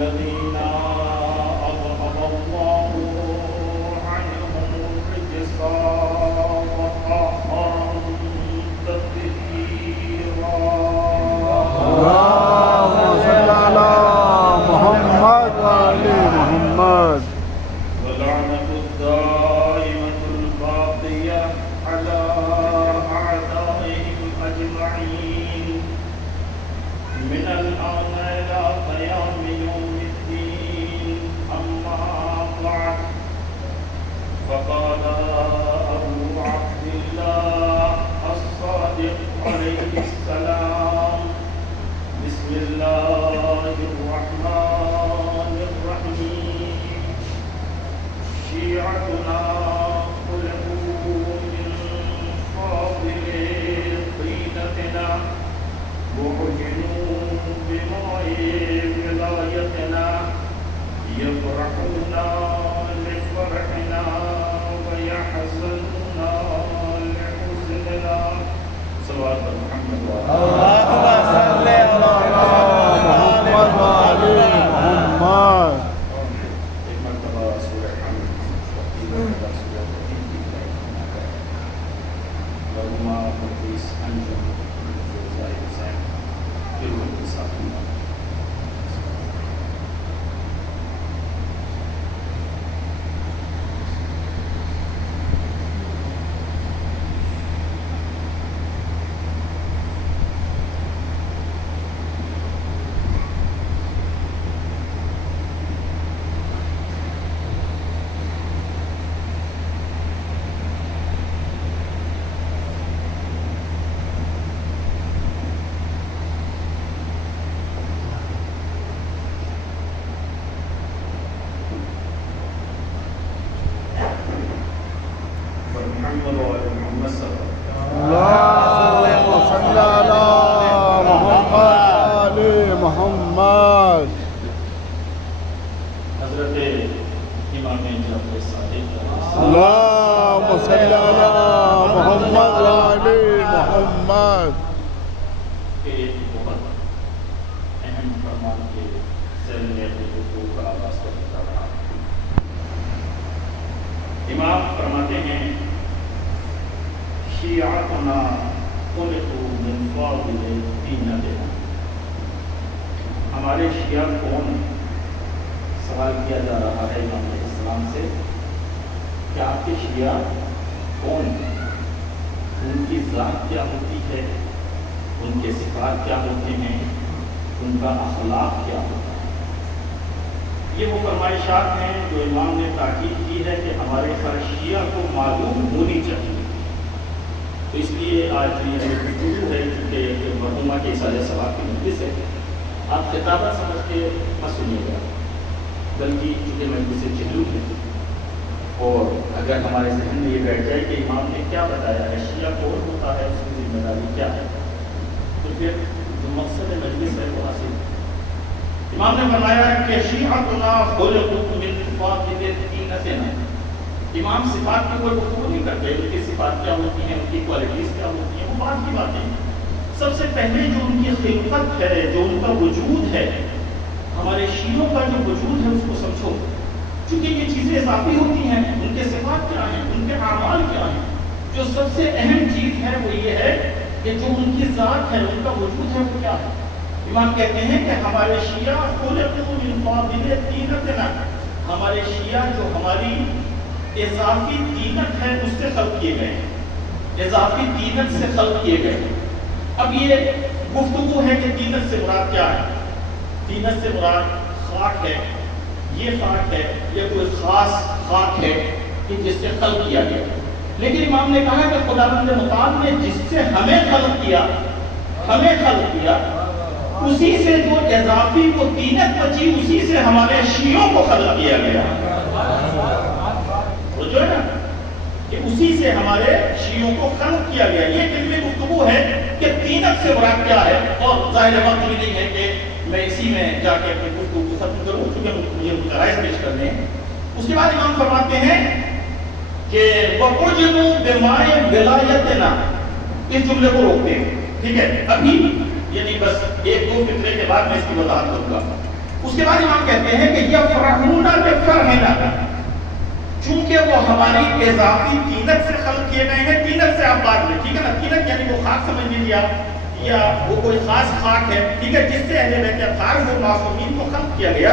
الذين أذهب الله عنهم الرجس وطهرهم تطهيرا. اللهم صل على محمد وآل محمد. واللعنة الدائمة الباقية على أعدائهم أجمعين من الآن إلى قيام يوم الدين. أما بعد، فقال أبو عبد الله الصادق عليه السلام: بسم الله الرحمن الرحيم. شيعتنا خلقوا من فاضل طينتنا وعجنوا بماء ولايتنا، يفرحون لفرحنا ويحزنون لحزننا. صلوات محمد اللهم صل على محمد وآل محمد. ایک مرتبہ سورہ حمد تین مرتبہ سورہ تین کی مرحومہ مفتی انجم فیروزہ حسین پھر ان کے ساتھ محمد وآل محمد صلی اللهم صل على محمد وآل محمد. حضرت امام جعفر صادق اللهم صل على محمد وآل محمد. کے ایک بہت اہم فرمان کے ذیل میں گفتگو کا آغاز کرتا رہا. امام فرماتے ہیں: شیعتنا خلقوا من فاضل طینتنا. ہمارے شیعہ کون؟ سوال کیا جا رہا ہے امام علیہ السلام سے کہ آپ کے شیعہ کون؟ ان کی ذات کیا ہوتی ہے؟ ان کے صفات کیا ہوتے ہیں؟ ان کا اخلاق کیا ہوتا ہے؟ یہ وہ فرمائشات ہیں جو امام نے تاکید کی ہے کہ ہمارے ہر شیعہ کو معلوم ہونی چاہیے. تو اس لیے آج یہ گفتگو ہے چونکہ مرحومہ کے سارے ثواب کی مجلس ہے. آپ خطابہ سمجھ کے مت سنیے گا، بلکہ چونکہ مجلس چہلو ہے اور اگر ہمارے ذہن میں یہ بیٹھ جائے کہ امام نے کیا بتایا ہے، شیعہ کون ہوتا ہے، اس کی ذمہ داری کیا ہے، تو پھر جو مقصد مجلس ہے وہ حاصل. امام نے فرمایا کہ شیعتنا خلقوا من فاضل طینتنا. امام صفات کی کوئی گفتگو نہیں کرتے، ان کی صفات کیا ہوتی ہیں، ان کی کوالٹیز کیا ہوتی ہیں، وہ بات کی باتیں. سب سے پہلے جو ان کی خلقت ہے، جو ان کا وجود ہے، ہمارے شیعوں کا جو وجود ہے اس کو سمجھو. چونکہ یہ چیزیں اضافی ہوتی ہیں، ان کے صفات کیا ہیں، ان کے اعمال کیا ہیں. جو سب سے اہم چیز ہے وہ یہ ہے کہ جو ان کی ذات ہے، ان کا وجود ہے، وہ کیا ہے. امام کہتے ہیں کہ ہمارے شیعہ خلقوا من فاضل طینتنا. ہمارے شیعہ جو ہماری اضافی طینت ہے اس سے خلق کیے گئے ہیں، اضافی طینت سے خلق کیے گئے ہیں. اب یہ گفتگو ہے کہ طینت سے مراد کیا ہے. طینت سے مراد خاک ہے، یہ خاک ہے، یہ کوئی خاص خاک ہے کہ جس سے خلق کیا گیا. لیکن امام نے کہا کہ خداوند متعال نے جس سے ہمیں خلق کیا، اسی سے جو اضافی کو طینت بچی، اسی سے ہمارے شیعوں کو خلق کیا گیا. وہ جو ہے نا کہ اسی سے ہمارے شیعوں کو خلق کیا گیا. یہ علمی گفتگو ہے کہ طینت سے مراد کیا ہے. اور ظاہر وقت بھی نہیں ہے کہ میں اسی میں جا کے اپنی گفتگو کو ختم کروں، کیونکہ مجھے مترائز پیش کرنے ہیں. اس کے بعد امام فرماتے ہیں کہ وَقُجْنُوا بِمَاءِ وِلَایَتِنَا. اس جملے کو روکتے ہیں، ٹھیک ہے. ابھی یعنی بس ایک دو فطرے کے بعد میں اس کی وضاحت کروں گا. اس کے بعد امام کہتے ہیں کہ یفرحون بفرحنا، چونکہ وہ ہماری اضافی طینت سے خلق کیے گئے ہیں. طینت سے آپ بات لیں، ٹھیک ہے نا، طینت یعنی وہ خاک سمجھ لیجیے آپ، یا وہ کوئی خاص خاک ہے، ٹھیک ہے، جس سے اہل بیت اطہار وہ معصومین کو خلق کیا گیا،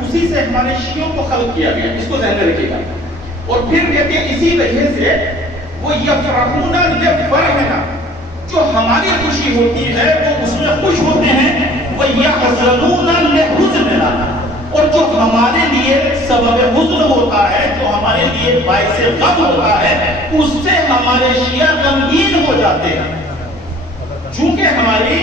اسی سے ہمارے شیعوں کو خلق کیا گیا. اس کو ذہن میں رکھیے گا. اور پھر کہتے ہیں اسی وجہ سے وہ یفرحون لفرحنا، جو ہماری خوشی ہوتی ہے وہ اس میں خوش ہوتے ہیں. وَيَحْزَنُونَ لِحُزْنِنَا، اور جو ہمارے لیے سبب حزن ہوتا ہے، جو ہمارے لیے باعث غم ہوتا ہے، اس سے ہمارے شیعہ غمگین ہو جاتے ہیں. چونکہ ہماری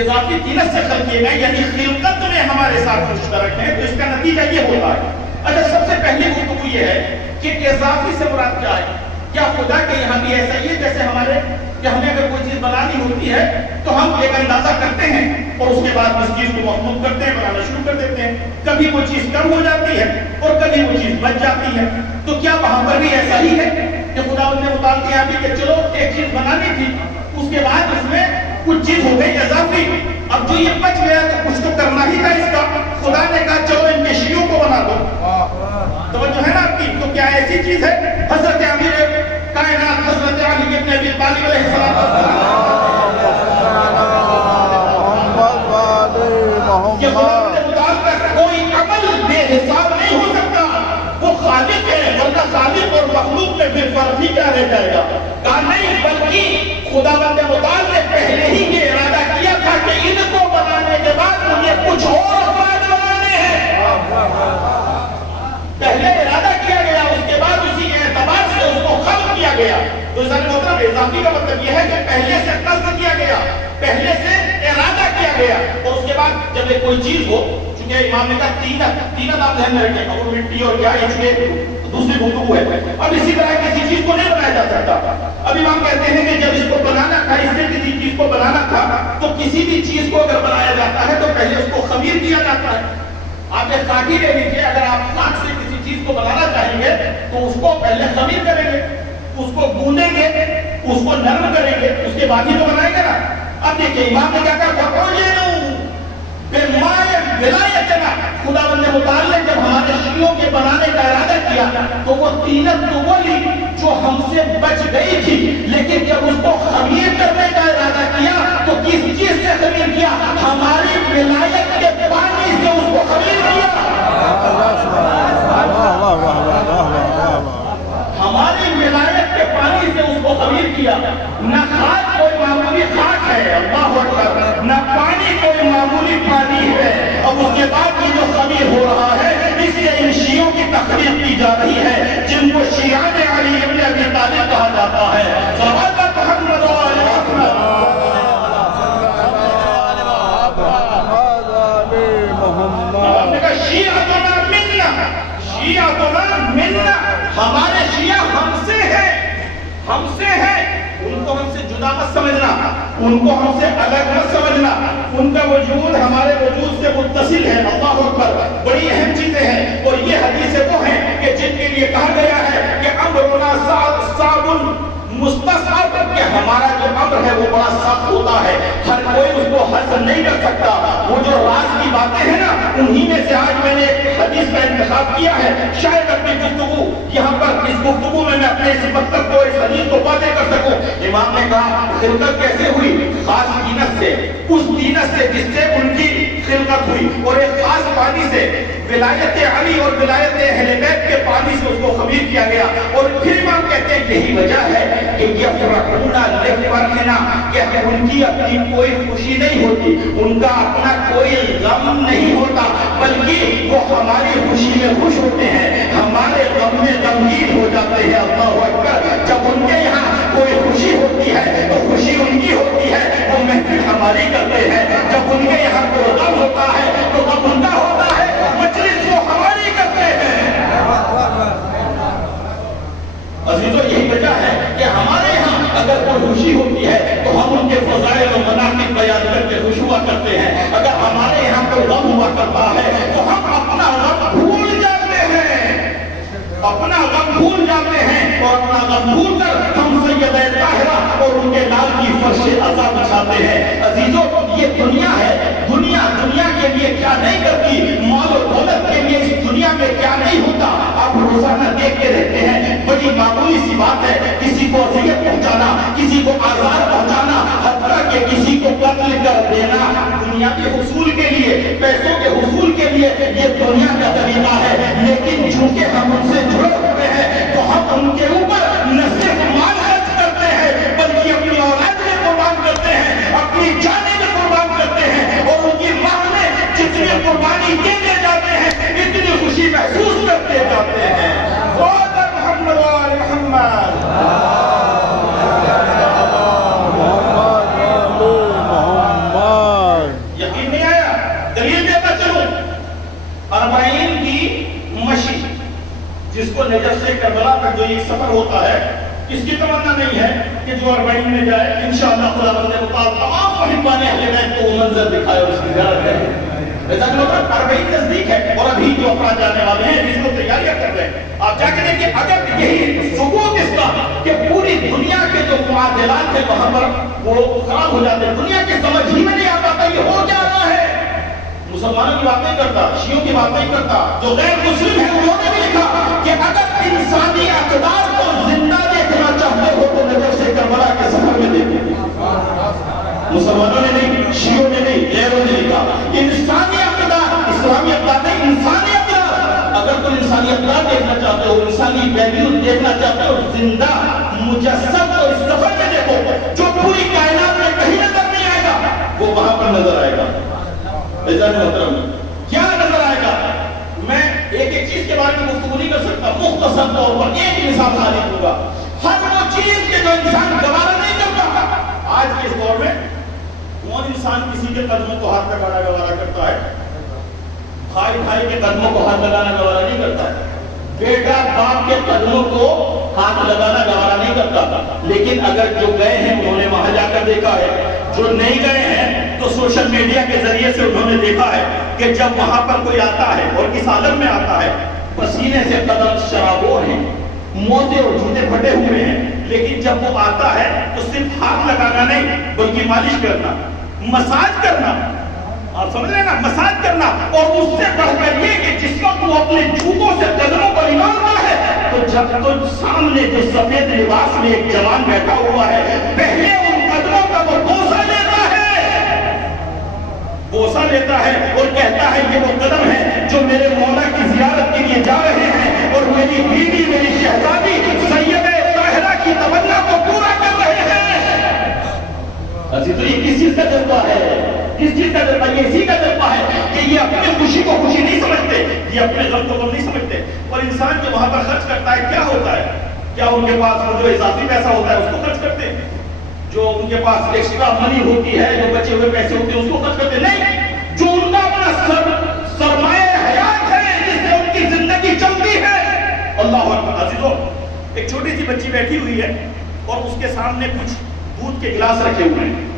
اضافی طینت سے خلق کیے گئے، یعنی خلقت میں ہمارے ساتھ مشترک ہیں، تو اس کا نتیجہ یہ ہوتا ہے. اچھا، سب سے پہلی گفتگو یہ ہے کہ اضافی سے مراد کیا ہے؟ کیا خدا کے یہاں بھی ایسا ہی ہے جیسے ہمارے کہ ہمیں اگر کوئی چیز بنانی ہوتی ہے تو ہم ایک اندازہ کرتے ہیں اور اس کے بعد اس چیز کو مخلوق کرتے ہیں، بنانا شروع کر دیتے ہیں. کبھی وہ چیز کم ہو جاتی ہے اور کبھی وہ چیز بچ جاتی ہے. تو کیا وہاں پر بھی ایسا ہی ہے کہ خدا نے مطالعہ کیا بھی کہ چلو ایک چیز بنانی تھی، اس کے بعد اس میں کچھ چیز ہو گئی اضافی، اب جو یہ بچ گیا تو کچھ تو کرنا ہی تھا اس کا. خدا نے کہا چلو ان کے شیعوں کو بنا دو. توجہ ہے نا آپ کی؟ تو کیا ایسی چیز ہے؟ حضرت امیر کائنات حضرت علی ابن ابی طالب علیہ السلام کہ خدا نے مطالعہ کوئی عمل بے حساب نہیں ہو سکتا، وہ خالق ہے، ورنہ خالق اور مخلوق میں پھر فرق ہی کیا رہ جائے گا. کہا نہیں، بلکہ خدا بند متعال نے پہلے ہی یہ ارادہ کیا تھا کہ ان کو بنانے کے بعد مجھے کچھ اور افراد بنانے ہیں. پہلے ارادہ کیا گیا، اس کے بعد اسی کے اعتبار سے اس کو خلق کیا گیا. تو اس مطلب اضافی کا مطلب یہ ہے کہ پہلے سے قصد کیا گیا، پہلے سے ارادہ کیا گیا، اور اس کے بعد جب ایک کوئی چیز ہو، چونکہ امام نے کہا تینت آپ ذہن میں رکھیں، اور مٹی اور کیا اس میں دوسری گفتگو ہے. اب اسی طرح کسی چیز کو نہیں بنایا جا سکتا. اب امام کہتے ہیں کہ جب اس کو بنانا تھا، اس سے کسی چیز کو بنانا تھا، تو کسی بھی چیز کو اگر بنایا جاتا ہے تو پہلے اس کو خمیر کیا جاتا ہے. آپ ایک کاٹھی لے لیجیے، اگر آپ ہاتھ سے کسی چیز کو بنانا چاہیں گے تو اس کو پہلے خمیر کریں گے، اس کو گوندیں گے، اس کو نرم کریں گے، اس کے بعد ہی تو بنائیں گے نا. اب دیکھیے امام نے کیا کہا، ولایتنا، خدا بند متعال نے جب ہمارے شیعوں کے بنانے کا ارادہ کیا تو وہ طینت تو وہ لی جو ہم سے بچ گئی تھی، لیکن جب اس کو خمیر کرنے کا ارادہ کیا تو کس چیز سے خمیر کیا؟ ہماری ولایت کے پانی سے اس کو خمیر کیا. ہماری ولایت کے پانی سے اس کو خمیر کیا. نہ خاک کوئی معمولی خاک ہے، اللہ اکبر، نہ پانی کوئی معمولی پانی ہے. اب اس کے بعد یہ جو خمیر ہو رہا ہے، اس لیے ان شیعوں کی تخلیق کی جا رہی ہے جن کو شیعان علی ابن ابی طالب کہا جاتا ہے. صحابہ محمد علیہ شیعتنا منا، شیعتنا منا، ہمارے شیعہ ہم سے ہیں، ہم سے ہیں. ان کو ہم سے جدا مت سمجھنا، ان کو ہم سے الگ مت سمجھنا. ان کا وجود ہمارے وجود سے متصل ہے. اللہ اکبر، بڑی اہم چیزیں ہیں. اور یہ حدیثیں وہ ہیں کہ جن کے لیے کہا گیا ہے کہ امرنا صعب مستصعب، کہ ہمارا جو امر ہے وہ بڑا سخت ہوتا ہے، ہر کوئی اس کو حاصل نہیں کر سکتا. وہ جو راز کی باتیں ہیں نا، انہی میں سے آج میں نے ایک حدیث کا انتخاب کیا ہے. شاید اپنی گفتگو یہاں پر اس گفتگو میں اپنے اس مقصد کو، اس حدیث کو باتیں کر سکوں. امام نے کہا خلقت کیسے ہوئی؟ خاص طینت سے، اس طینت سے جس سے ان کی خلقت ہوئی، اور ایک خاص پانی سے، ولایت علی اور ولایت اہل بیت کے پانی سے اس کو خمیر کیا گیا. اور پھر امام کہتے ہیں یہی وجہ ہے کہ یفرحون لفرحنا، کہ ان کی اپنی کوئی خوشی نہیں ہوتی، ان کا اپنا کوئی غم نہیں ہوتا، بلکہ وہ ہماری خوشی میں خوش ہوتے ہیں، ہمارے غم میں غمگین ہو جاتے ہیں. اللہ اکبر. جب ان کے یہاں کوئی خوشی ہوتی ہے تو خوشی ان کی ہوتی ہے، وہ محفل ہماری کرتے ہیں. جب ان کے یہاں کوئی غم ہوتا ہے تو غم ان کا ہوتا ہے، مجلس وہ ہماری کرتے ہیں. عزیزو، یہی وجہ ہے کہ ہمارے یہاں اگر کوئی خوشی ہوتی ہے تو ہم ان کے فضائل و مناقب بیان کر کے خوش ہوا کرتے ہیں. اگر ہمارے یہاں کوئی غم ہوا کرتا ہے تو ہم اپنا غم بھول جاتے ہیں، اپنا غم بھول جاتے ہیں، اور اپنا غم بھول کر ہم سیدہ طاہرہ اور ان کے نام کی فرش عزا بچھاتے ہیں. عزیزو، یہ دنیا ہے، دنیا کے لیے کیا نہیں کرتی. دولت کے لیے اس دنیا میں کیا نہیں ہوتا آپ روزانہ دیکھتے رہتے ہیں. بڑی معمولی سی بات ہے کسی کو اذیت پہنچانا, کسی کو آزار پہنچانا, حتیٰ کہ کسی کو قتل کر دینا دنیاوی حصول کے لیے, پیسوں کے حصول کے لیے یہ دنیا کا طریقہ ہے. لیکن چونکہ ہم ان سے جڑے ہوئے ہیں تو ہم ان کے اوپر نہ صرف مال خرچ کرتے ہیں بلکہ اپنی اولاد میں قربان کرتے ہیں, اپنی جانیں میں قربان کرتے ہیں, اور ان کی ماں میں جتنی قربانی دیتے جاتے ہیں اتنی خوشی محسوس کرتے جاتے ہیں. محمد وآل محمد. یقین نہیں آیا؟ دلیل دیتا چلوں. 40 کی مشی جس کو نجف سے کربلا تک جو ایک سفر ہوتا ہے, اس کی تمنا نہیں ہے کہ جو 40 میں جائے انشاءاللہ خداوند متعال تمام محبان اہل بیت کو وہ منظر دکھائے اور اس کی زیارت کرے. لیکن 40 نزدیک ہے اور ابھی جو افراد جانے والے ہیں جس کو تیاریاں کر رہے ہیں, آپ جا کے دیکھیں اگر یہی ثبوت اس کا کہ پوری دنیا کے جو معادلات ہیں وہاں پر وہ خراب ہو جاتے ہیں, دنیا کے سمجھ ہی میں نہیں آ پاتا یہ ہو کیا رہا ہے. مسلمانوں کی بات نہیں کرتا, شیعوں کی بات نہیں کرتا, جو غیر مسلم ہیں انہوں نے بھی لکھا کہ اگر انسانی اقدار کو زندہ دیکھنا چاہتے ہو تو نجف سے کربلا کے سفر میں دیکھیں. مسلمانوں نے نہیں, شیعوں نے نہیں, غیروں نے لکھا انسانی اقدار, اسلامی اقدار نہیں, انسانی اقدار. اگر تم انسانی اقدار دیکھنا چاہتے ہو, انسانی ویلیو دیکھنا چاہتے ہو, زندہ مجسم تو اس سفر میں دیکھو جو پوری کائنات میں کہیں نظر نہیں آئے گا, وہ وہاں پر نظر آئے گا. کیا نظر آئے گا؟ میں ایک چیز کے بارے میں گفتگو نہیں کر سکتا, مختصر طور پر ایک مثال حاضر دوں گا. ہر وہ چیز کے جو انسان گوارا نہیں کرتا. آج کے اس دور میں کون انسان کسی کے قدموں کو ہاتھ لگانا گوارا کرتا ہے؟ بھائی کے قدموں کو ہاتھ لگانا گوارا نہیں کرتا ہے, بیٹا باپ کے قدموں کو ہاتھ لگانا گوارا نہیں کرتا. لیکن اگر جو گئے ہیں انہوں نے وہاں جا کر دیکھا ہے, جو نہیں گئے ہیں تو سوشل میڈیا کے ذریعے سے انہوں نے دیکھا ہے کہ جب وہاں پر کوئی آتا ہے اور کس عالم میں آتا ہے, پسینے سے قدم شرابور ہیں, موزے اور جوتے پھٹے ہوئے ہیں, لیکن جب وہ آتا ہے تو صرف ہاتھ لگانا نہیں بلکہ مالش کرنا, مساج کرنا, آپ سمجھ رہے ہیں نا, مساج کرنا. اور اس سے بڑھ کر یہ کہ جس وقت وہ اپنے جوتوں سے قدموں پر نکالتا ہے تو جب تو سامنے جو سفید لباس میں ایک جوان بیٹھا ہوا ہے, پہلے ان قدموں کا وہ بوسہ لیتا ہے, بوسہ لیتا ہے اور کہتا ہے یہ وہ قدم ہے جو میرے مولا کی زیارت کے لیے جا رہے ہیں اور میری بیوی, میری شہزادی سیدہ طاہرہ کی تمنا کو پورا کر رہے ہیں. اسی تو یہ کس چیز کا جذبہ ہے, کس چیز کا جذبہ؟ یہ اسی کا جذبہ ہے کہ یہ اپنی خوشی کو خوشی نہیں سمجھتے, یہ اپنے غم کو غم نہیں سمجھتے. اور انسان جو وہاں پر خرچ کرتا ہے کیا ہوتا ہے؟ کیا ان کے پاس وہ جو اضافی پیسہ ہوتا ہے اس کو خرچ کرتے ہیں؟ جو ان کے پاس ایکسٹرا منی ہوتی ہے, جو بچے ہوئے پیسے ہوتے ہیں اس کو خرچ کرتے نہیں. جو ان کا اپنا سرمایہ حیات ہے جس سے ان کی زندگی چلتی ہے. اللہ اکبر. عزیزو, ایک چھوٹی سی بچی بیٹھی ہوئی ہے اور اس کے سامنے کچھ دودھ کے گلاس رکھے ہوئے ہیں.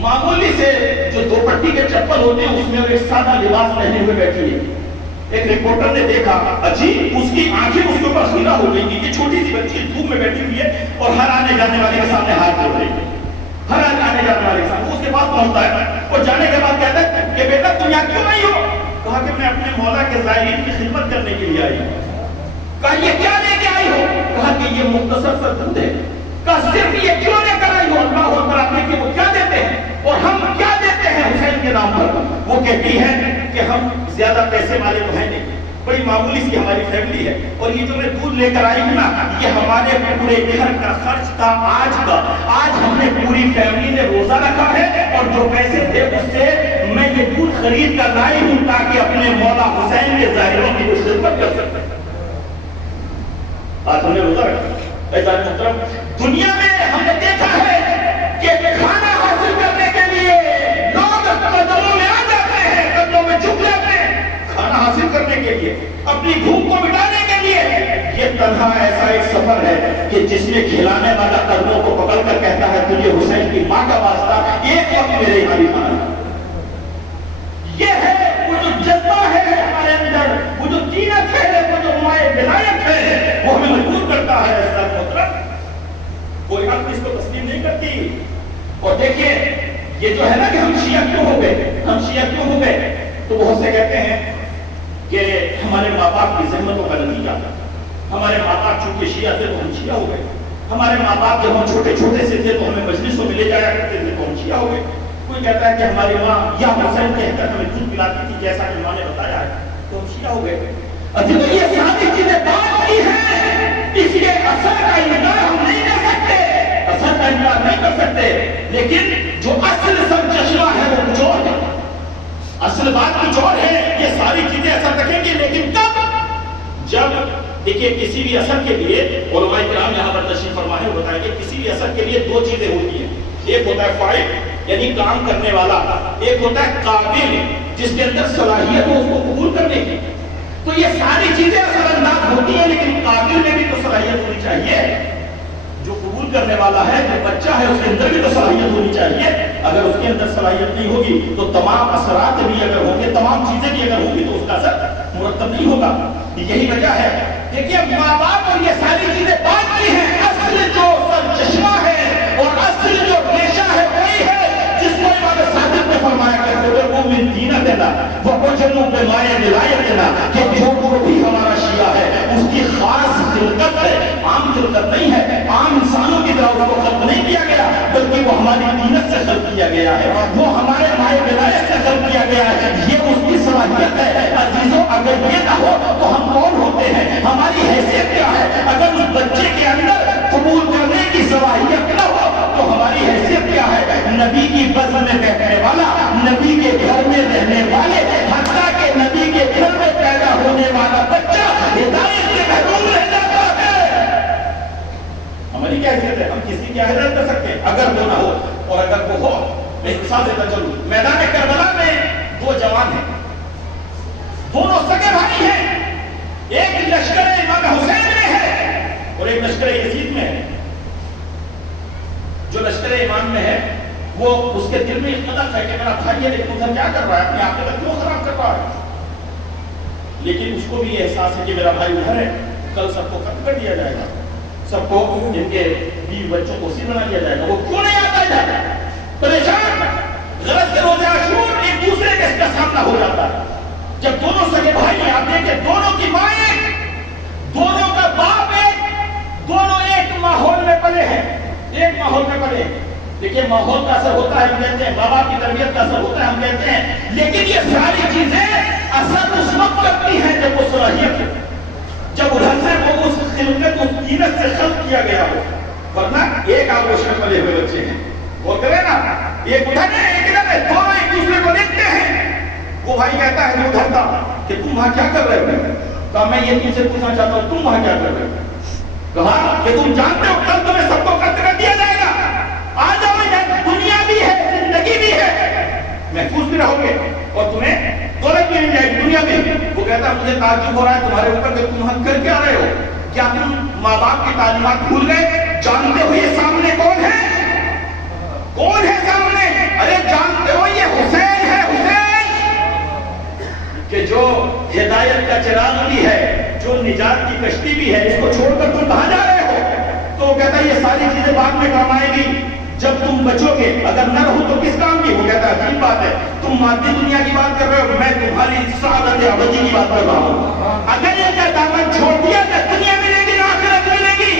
معمولی سے جو دو پٹی کے چپل ہوتے ہیں اس میں اور ایک سادہ لباس پہنے ہوئے بیٹھی ہے. ایک رپورٹر نے دیکھا, عجیب, اس کی آنکھیں اس کے اوپر خیرہ ہو گئی کہ یہ چھوٹی سی بچی دھوپ میں بیٹھی ہوئی ہے اور ہر آنے جانے والے کے سامنے ہاتھ جوڑ رہی ہے, ہر آنے جانے والے کے سامنے. اس کے پاس پہنچتا ہے اور جانے کے بعد کہتا ہے کہ بیٹا تم یہاں کیوں نہیں ہو؟ کہا کہ میں اپنے مولا کے زائرین کی خدمت کرنے کے لیے آئی ہوں. کہا یہ کیا لے کے آئی ہو؟ کہا کہ یہ مختصر سا دودھ ہے. کہا صرف یہ کیوں لے کر آئی ہو؟ اللہ اکبر. آپ دیکھیے وہ کیا دیتے ہیں اور ہم کیا دیتے ہیں حسین کے نام پر. وہ کہتی ہے کہ ہم زیادہ پیسے والے تو ہیں نہیں, بڑی معمولی سی ہماری فیملی ہے, اور یہ جو میں دودھ لے کر آئی ہوں نا یہ ہمارے پورے گھر کا خرچ تھا آج کا. آج ہم نے پوری فیملی نے روزہ رکھا ہے اور جو پیسے تھے اس سے میں یہ دودھ خرید کر لائی ہوں تاکہ اپنے مولا حسین کے ظاہروں کی خدمت کر سکتے. آج ہم نے روزہ رکھا. ایسا محترم, دنیا میں ہم نے دیکھا ہے کہ کھانا حاصل کرنے کے لیے لوگ قدموں میں آ جاتے ہیں, قدموں میں جھک جاتے ہیں کھانا حاصل کرنے کے لیے, اپنی بھوک کو مٹانے کے لیے. یہ تنہا ایسا ایک سفر ہے کہ جس میں کھلانے والا قدموں کو پکڑ کر کہتا ہے تجھے حسین کی ماں کا واسطہ ایک وقت میرے یہاں بھی کھانا. یہ ہے وہ جو جذبہ ہے ہمارے اندر, وہ جو قیمت ہے, وہ جو مائع ولایت ہے, وہ ہمیں مجبور کرتا ہے. ایسا محترم, کوئی حق اس کو تسلیم نہیں کرتی. اور دیکھیے یہ جو ہے نا کہ ہم شیعہ کیوں ہو گئے, ہم شیعہ کیوں ہو گئے, تو بہت سے کہتے ہیں کہ ہمارے ماں باپ کی زحمتوں کا نتیجہ تھا. ہمارے ماں باپ چونکہ شیعہ تھے تو ہم شیعہ ہو گئے. ہمارے ماں باپ جب ہم چھوٹے چھوٹے سے تھے تو ہمیں مجلسوں میں لے جایا کرتے تھے تو ہم شیعہ ہو گئے. کوئی کہتا ہے کہ ہماری ماں یا حسین کہہ کر ہمیں دودھ پلاتی تھی جیسا کہ ماں نے بتایا ہے تو ہم شیعہ ہو گئے. ابھی تو یہ ساری چیزیں بات کی ہیں, اس لیے اثر کا انکار ہم نہیں کر سکتے, اثر کا انکار نہیں کر سکتے, لیکن جو اصل سرچشمہ ہے وہ کچھ اور ہے, اصل بات کچھ اور ہے. یہ ساری چیزیں اثر رکھیں گی لیکن کب؟ جب دیکھیے کسی بھی اثر کے لیے علماء کرام یہاں پر تشریف فرما ہے وہ بتائیں گے کسی بھی اثر کے لیے دو چیزیں ہوتی ہیں. ایک ہوتا ہے فاعل یعنی کام کرنے والا, ایک ہوتا ہے قابل جس کے اندر صلاحیت ہو اس کو قبول کرنے کی. تو یہ ساری چیزیں اثر انداز ہوتی ہیں لیکن قابل میں بھی تو صلاحیت ہونی چاہیے. جو قبول کرنے والا ہے جو بچہ ہے اس کے اندر بھی تو صلاحیت ہونی چاہیے. اگر اس کے اندر صلاحیت نہیں ہوگی تو تمام اثرات بھی اگر ہوں گے, تمام چیزیں بھی اگر ہوں گی تو اس کا اثر مرتب نہیں ہوگا. یہی وجہ ہے. دیکھیے ماں باپ اور یہ ساری چیزیں بات کی ہیں, اصل جو سرچشمہ ہے اور اصل جو ریشہ ہے وہی ہے جس کو امام صادق نے فرمایا کرتے ہوئے وہ من دینہ دینا وہ کچھنوں پہ مائے ولایت دینا کہ جو بھی ہمارا شیعہ ہے اس کی خاص خلقت ہے, عام خلقت نہیں ہے. عام انسانوں کی طرح اس کو خلق نہیں کیا گیا بلکہ وہ ہماری دینت سے خلق کیا گیا ہے, وہ ہمارے مائے ولایت سے خلق کیا گیا ہے. یہ اس کی صلاحیت ہے. عزیزوں اگر یہ نہ ہو تو ہم کون ہوتے ہیں, ہماری حیثیت کیا ہے؟ اگر اس بچے کے اندر قبول کرنے کی صلاحیت نہ ہو تو ہماری حیثیت کیا ہے؟ نبی کی بزم میں بیٹھنے والا, نبی کے گھر میں رہنے والے, حتیٰ کہ نبی کے گھر میں پیدا ہونے والا بچہ ہدایت سے محروم رہ جاتا ہے. ہماری کیا حیثیت ہے؟ ہم کسی کی ہدایت کر سکتے ہیں اگر وہ نہ ہو, اور اگر وہ ہو میں مثال دیتا چلوں. میدان کربلا میں دو جوان ہیں, دونوں سگے بھائی ہیں. ایک لشکر امام حسین میں ہے اور ایک لشکر یزید میں ہے. جو لشکر امام میں ہے وہ اس کے دل میں ایک قدر ہے کہ میرا بھائی ہے لیکن ادھر کیا کر رہا ہے, اپنے آپ کے کیوں خراب کر رہا ہے. لیکن اس کو بھی یہ احساس ہے کہ میرا بھائی ادھر ہے, کل سب کو ختم کر دیا جائے گا, سب کو جن کے بیوی بچوں کو اسی بنا دیا جائے گا. وہ کیوں نہیں آتا ادھر, پریشان. غلط کے روز عاشور ایک دوسرے کے اس کا سامنا ہو جاتا ہے. جب دونوں سگے بھائی ہیں, آپ دیکھیں دونوں کی ماں ایک, دونوں کا باپ ایک, دونوں ایک ماحول میں پلے ہیں, ایک ماحول میں پلے ہیں. دیکھیے ماحول کا اثر ہوتا ہے, ہم کہتے ہیں ماں باپ کی تربیت کا اثر ہوتا ہے, ہم کہتے ہیں, لیکن یہ ساری چیزیں اثر اس وقت کرتی ہیں جب وہ صلاحیت ہو, جب ادھر سے وہ اس خلقت اس قیمت سے خلق کیا گیا ہو. ورنہ ایک آغوش میں پلے ہوئے بچے ہیں, وہ کرے نا, ایک ادھر ہے ایک ادھر ہے, دونوں ایک دوسرے کو دیکھتے ہیں. وہ بھائی کہتا ہے جو ادھر تھا کہ تم وہاں کیا کر رہے ہو, کہا میں یہ تم سے پوچھنا چاہتا ہوں تم وہاں کیا کر رہے ہو. کہا کہ تم جانتے ہو کل تمہیں سب کو قتل کر دیا جائے گا, آ جاؤ, دنیا بھی ہے زندگی بھی ہے, محفوظ بھی رہو گے اور تمہیں دولت بھی مل جائے گی, دنیا بھی. وہ کہتا ہے مجھے تعجب ہو رہا ہے تمہارے اوپر کہ تم ہم کر کیا رہے ہو, کیا تم ماں باپ کی تعلیمات بھول گئے؟ جانتے ہو یہ سامنے کون ہے, کون ہے سامنے؟ ارے جانتے ہو یہ حسین ہے, حسین کہ جو ہدایت کا چراغ بھی ہے, جو نجات کی کشتی بھی ہے, اس کو چھوڑ کر تم کہاں جا رہے ہو؟ تو وہ کہتا ہے یہ ساری چیزیں بعد میں کام آئے گی جب تم بچو گے, اگر نہ رہو تو کس کام کی؟ وہ کہتا ہے عجیب بات ہے, تم مادی دنیا کی بات کر رہے ہو, میں تمہاری سعادت ابدی کی بات کر رہا ہوں. اگر یہ کا دامن چھوڑ دیا تو دنیا ملے گی نہ آخرت ملے گی.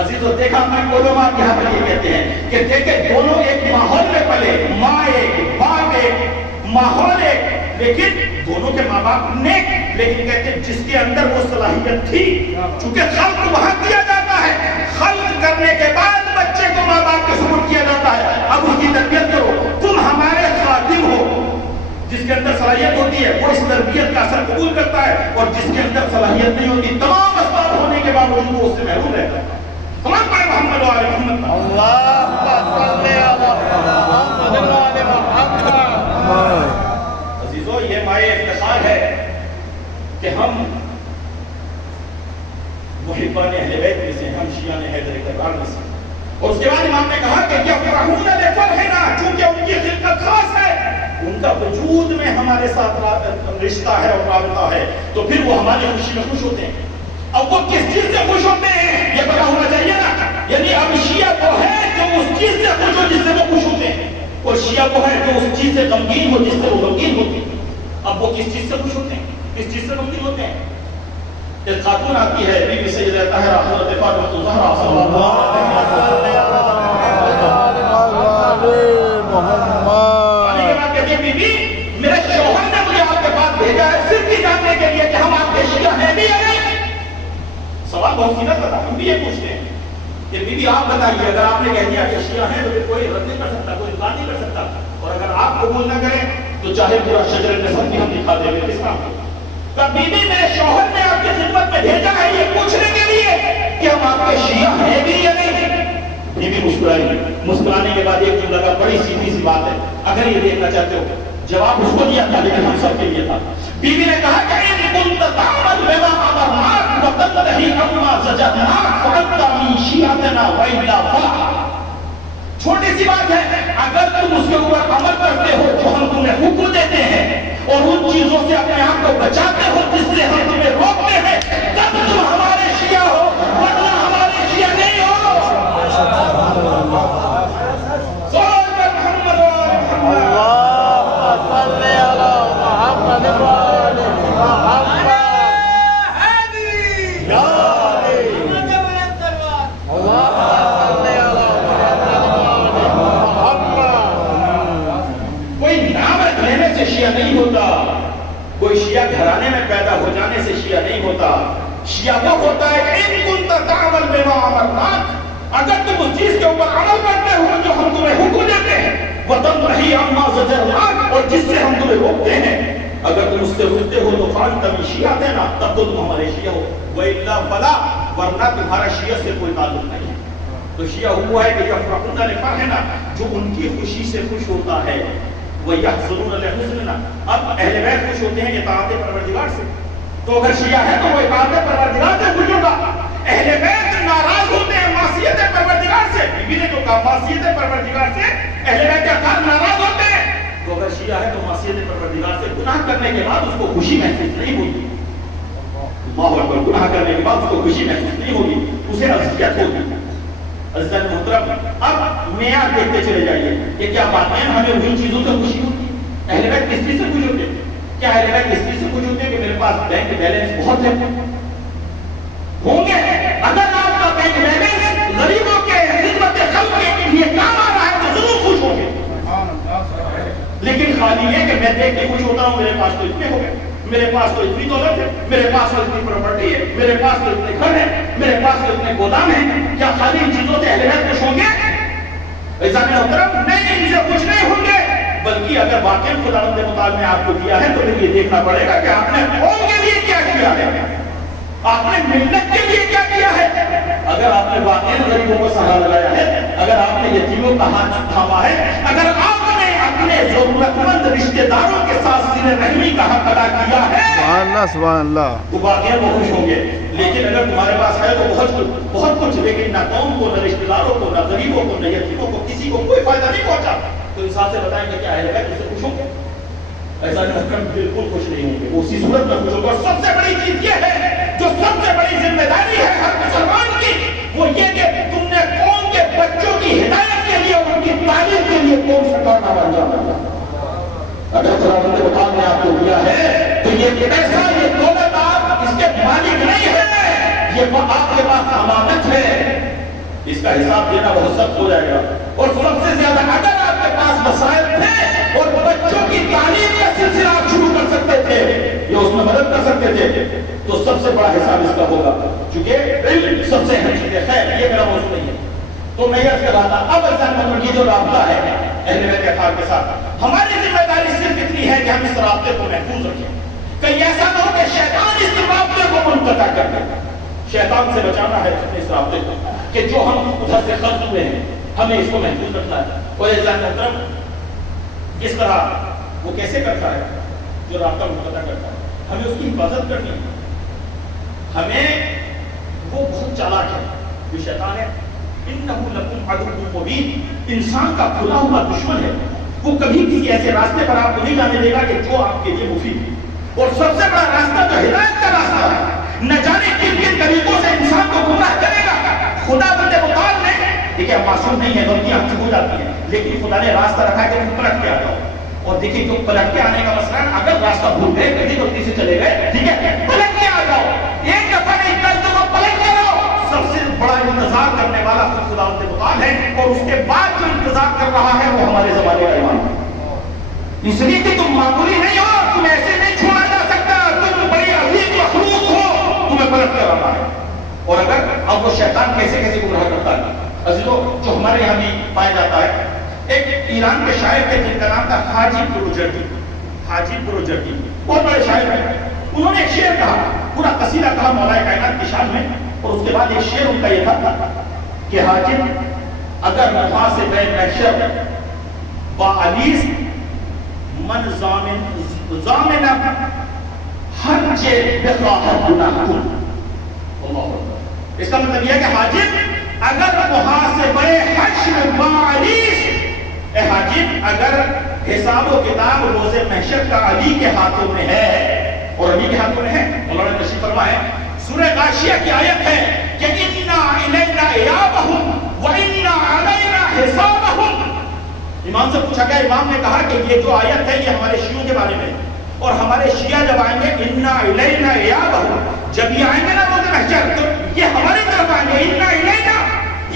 عزیزو دیکھا میں علماء یہاں پر یہ کہتے ہیں کہ دیکھیں دونوں ایک ماحول میں پلے, ماں ایک, باپ ایک, ماحول ایک, لیکن دونوں کے ماں باپ نیک, لیکن کہتے ہیں جس کے اندر وہ صلاحیت تھی, چونکہ خلق وہاں کیا جاتا ہے, خلق کرنے کے بعد بچے کو ماں باپ کے سپرد کیا جاتا ہے, اب اس کی تربیت کرو, تم ہمارے خادم ہو. جس کے اندر صلاحیت ہوتی ہے وہ اس تربیت کا اثر قبول کرتا ہے, اور جس کے اندر صلاحیت نہیں ہوتی تمام اسباب ہونے کے باوجود وہ اس سے محروم رہتا ہے. تمام پڑھے محمد و آل محمد. اللہم صلی علی محمد. عزیزو یہ مائے افتخار ہے کہ ہم محبان اہل بیت میں سے, ہم شیعان حیدر کرار میں سے. اور اس کے بعد امام نے کہا کہ یفرحون لفرحنا, چونکہ ان کی خلقت خاص ہے, ان کا وجود میں ہمارے ساتھ رشتہ ہے اور رابطہ ہے, تو پھر وہ ہماری خوشی میں خوش ہوتے ہیں. اب وہ کس چیز سے خوش ہوتے ہیں یہ پتا ہونا چاہیے نا. یعنی اب شیعہ وہ ہے جو اس چیز سے خوش ہو جس سے وہ خوش ہوتے ہیں, اور شیعہ وہ ہے جو اس چیز سے غمگین ہو جس سے وہ غمگین ہوتے ہیں. اب وہ کس چیز سے خوش ہوتے ہیں, کس چیز سے غمگین ہوتے ہیں؟ ایک خاتون آتی ہے, بی بی سیدہ طاہرہ حضرت فاطمہ الزہرا صلی اللہ علیہ وسلم کہتے ہیں, بی بی میرے شوہر نے مجھے آپ کے پاس بھیجا ہے صرف یہ جاننے کے لیے کہ ہم آپ کے شیعہ ہیں بھی یا نہیں. سوال بہت سیدھا تھا, ہم بھی یہ پوچھتے ہیں کہ بی بی آپ بتائیے, اگر آپ نے کہہ دیا کہ شیعہ ہیں تو پھر کوئی رد نہیں کر سکتا, کوئی انکار نہیں کر سکتا, اور اگر آپ قبول نہ کریں تو چاہے پورا شجر نسب بھی ہم دکھا دیں گے. کس کام کو بی بی میرے شوہر نے آپ کی خدمت میں بھیجا ہے یہ پوچھنے کے لیے کہ ہم آپ کے شیعہ ہیں بھی یا نہیں. بی بی مسکرائی, مسکرانے کے بعد ایک جملہ کا بڑی سیدھی سی بات ہے, اگر یہ دیکھنا چاہتے ہو جواب اس کو دیا تھا لیکن ہم سب کے لیے تھا. بی بی نے کہا کہ ان كنت تعمل بما امرناك وتنتهي عما زجرناك فانت من شيعتنا والا فلا. چھوٹی سی بات ہے, اگر تم اس کے اوپر عمل کرتے ہو جو ہم تمہیں حکم دیتے ہیں اور ان چیزوں سے اپنے آپ کو بچاتے ہو جس سے ہم تمہیں روکتے ہیں, تب تم ہمارے شیعہ ہو, ورنہ ہمارے شیعہ نہیں ہو. شیعہ نہیں ہوتا, کوئی شیعہ گھرانے میں پیدا ہو جانے سے شیعہ نہیں ہوتا. شیعہ وہ ہوتا ہے کہ ان كنت تعمل بما امرناك, اگر تم اس چیز کے اوپر عمل کرتے ہو جو ہم تمہیں حکم دیتے ہیں, وتنتهي عما زجرناك, اور جس سے ہم تمہیں روکتے ہیں, اگر تم اس سے روکتے ہو تو فانت من شیعتنا, تب تو تم ہمارے شیعہ ہو, والا فلا, ورنہ تمہارا شیعہ سے کوئی تعلق نہیں. تو شیعہ ہوا ہے کہ جب رحمتہ نے فرحنا, جو ان کی خوشی سے خوش ہوتا ہے, وَيَحْزُنُونَ لِحُزْنِنَا, اب اہل بیت خوش ہوتے ہیں اطاعت پروردگار سے, تو اگر شیعہ ہے تو وہ اطاعت پروردگار سے خوش ہوگا. اہل بیت ناراض ہوتے ہیں معصیت پروردگار سے, بی بی نے جو کہا معصیت پروردگار سے اہل بیت کے افراد ناراض ہوتے ہیں, تو اگر شیعہ ہے تو معصیت پروردگار سے گناہ کرنے کے بعد اس کو خوشی محسوس نہیں ہوگی. اللہ اکبر, گناہ کرنے کے بعد اس کو خوشی محسوس نہیں ہوگی, اسے اذیت ہوگی. عزیزان محترم, اب معیار دیکھتے چلے جائیے کہ کیا واقعی ہمیں وہی چیزوں سے خوشی ہوتی ہے. اہل بیت کس چیز سے خوش ہوتے ہیں؟ کیا اہل بیت اس چیز سے خوش ہوتے ہیں کہ میرے پاس بینک بیلنس بہت ہے؟ ہوں گے. اگر آپ کا بینک بیلنس غریبوں کے خدمت خلق کے لیے کام آ رہا ہے تو ضرور خوش ہوں گے. لیکن خالی یہ کہ میں دیکھ کے خوش ہوتا ہوں میرے پاس تو اتنے ہو گئے, میرے پاس تو اتنی دولت ہے, میرے پاس تو اتنی پراپرٹی ہے, میرے پاس تو اتنے گھر ہیں, میرے پاس تو اتنے گودام ہیں, کیا خالی ان چیزوں سے اہل بیت خوش ہوں گے؟ ایسا نہیں, ان سے خوش نہیں ہوں گے. بلکہ اگر واقعی خداوند متعال نے آپ کو دیا ہے تو پھر یہ دیکھنا پڑے گا کہ آپ نے قوم کے لیے کیا کیا ہے, آپ نے ملت کے لیے کیا کیا ہے. اگر آپ نے واقعی غریبوں کو سہارا لگایا ہے, اگر آپ نے یتیموں کا ہاتھ تھاما ہے, اگر آپ نے اپنے ضرورت مند رشتہ داروں کے ساتھ صلہ رحمی کا حق ادا کیا ہے, سبحان اللہ, تو واقعی وہ خوش ہوں گے. لیکن اگر تمہارے پاس ہے تو بہت کچھ, لیکن نہ قوم کو, نہ رشتہ داروں کو, نہ غریبوں کو, نہ یتیموں کو, کسی کو کوئی فائدہ نہیں پہنچا, تو انسان سے بتائیں گے کیا ہے اس سے خوش ہوں گے؟ ایسا نہیں, بالکل خوش نہیں ہوں گے. اسی صورت میں خوش ہوں گے. اور سب سے بڑی چیز یہ ہے, جو سب سے بڑی ذمہ داری ہے ہر مسلمان کی, وہ یہ کہ تم نے قوم کے بچوں کی ہدایت کے لیے اور ان کی تعلیم کے لیے قوم سے کارنامہ انجام دیا. اگر خداوند متعال نے آپ کو دیا ہے تو یہ پیسہ, یہ دولت آپ اس کے مالک نہیں ہے, یہ آپ کے پاس امانت ہے, اس کا حساب دینا بہت سخت ہو جائے گا. اور سب سے زیادہ اگر آپ کے پاس مسائل تھے اور بچوں کی تعلیم کا سلسلہ آپ شروع کر سکتے تھے یا اس میں مدد کر سکتے تھے, تو سب سے بڑا حساب اس کا ہوگا, چونکہ علم سب سے اہم چیز ہے. خیر, یہ میرا موضوع نہیں ہے, تو میں یہ کر رہا تھا. اب ایسا یہ جو رابطہ ہے اہل بیت اطہار کے ساتھ, ہماری ذمہ داری صرف اتنی ہے کہ ہم اس رابطے کو محفوظ رکھیں. کہیں ایسا نہ ہو کہ شیطان اس رابطے کو منقطع کر دے. شیطان سے بچانا ہے اس رابطے کو, کہ جو ہم ادھر سے خرچ ہوئے ہیں ہمیں اس کو محفوظ رکھنا ہے. اور عزیزان محترم, اس طرح وہ کیسے کرتا ہے جو رابطہ منقطع کرتا ہے, ہمیں اس کی حفاظت کرنی ہے. ہمیں, وہ بہت چالاک ہے جو شیطان ہے, انہ لکم عدو مبین, انسان کا کھلا ہوا دشمن ہے. وہ کبھی کسی ایسے راستے پر آپ کو نہیں جانے دے گا کہ جو آپ کے لیے مفید ہے. اور سب سے بڑا راستہ جو ہدایت کا راستہ ہے, نہ جانے کن کن طریقوں سے انسان کو گمراہ کرے گا. خدا بندے متعال نے, دیکھیں معصوم نہیں ہے, غلطیاں ہم سے ہو جاتی ہیں, لیکن خدا نے راستہ رکھا کہ تم پلٹ کے آ جاؤ. اور دیکھیں جو پلٹ کے آنے کا مسئلہ ہے، اگر راستہ بھول گئے گاڑی غلطی سے چلے گئے، ٹھیک ہے، پلٹ کے آ جاؤ، ایک دفعہ نہیں کل تو پلٹ کے آؤ۔ سب سے بڑا انتظار کرنے والا خدا متعال ہے، اور اس کے بعد جو انتظار کر رہا ہے وہ ہمارے زمانے کا امام ہے۔ اس لیے کہ تم معمولی نہیں ہو، تم ایسے نہیں چھوڑا جا سکتا، تم بڑی عظیم مخلوق ہو، تمہیں پلٹ کر رہا ہے۔ اور اگر اب وہ شیطان کیسے کیسے گمراہ کرتا ہے عزیزو، جو ہمارے یہاں بھی پایا جاتا ہے، ایک ایران کے شاعر تھے جن کا نام تھا حاجی بروجردی، حاجی بروجردی، بہت بڑے شاعر ہیں۔ انہوں نے ایک شعر کہا، پورا قصیدہ کہا مولا کائنات کی شان میں، اور اس کے بعد ایک شعر ان کا یہ تھا کہ حاجب اگر محاسب محشر باعلیس من ضامن ہر چے بخواہت گناہ کن۔ اس کا مطلب یہ ہے کہ حاجب اگر محاسب حشر باعلیس، اے حاجب اگر حساب و کتاب روز محشر کا علی کے ہاتھوں میں ہے، اور علی کے ہاتھوں میں ہے، مولانا تشریف فرمائے سورہ غاشیہ کی آیت ہے کہ اِنَّا إِلَيْنَا إِيَابَهُمْ وَإِنَّا عَلَيْنَا حِسَابَهُمْ۔ امام سے پوچھا گیا، امام نے کہا کہ یہ جو آیت ہے یہ ہمارے شیعوں کے بارے میں، اور ہمارے شیعہ جب آئیں گے اِنَّا إِلَيْنَا إِيَابَهُمْ، جب یہ آئیں گے نا روز محشر تو یہ ہماری طرف آئیں گے، اِنَّا إِلَيْنَا،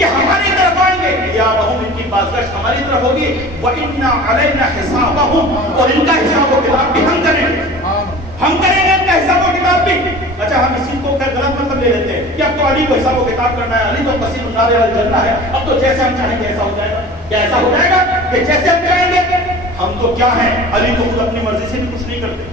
یہ ہماری طرف آئیں گے، إِيَابَهُمْ ان کی بازگشت ہماری طرف ہوگی، وَإِنَّا عَلَيْنَا حِسَابَهُمْ، اور ان کا حساب و کتاب بھی ہم کریں گے، ہم کریں گے ان کا حساب و کتاب بھی۔ اچھا ہم اسی کو خیر غلط مطلب لے لیتے ہیں کہ اب تو علی کو حساب و کتاب کرنا ہے، علی تو قصیر النار والجنہ ہے، اب تو جیسے ہم چاہیں گے ایسا ہو جائے گا۔ کیا ایسا ہو جائے گا کہ جیسے ہم چاہیں گے؟ ہم تو کیا ہیں، علی تو خود اپنی مرضی سے بھی کچھ نہیں کرتے،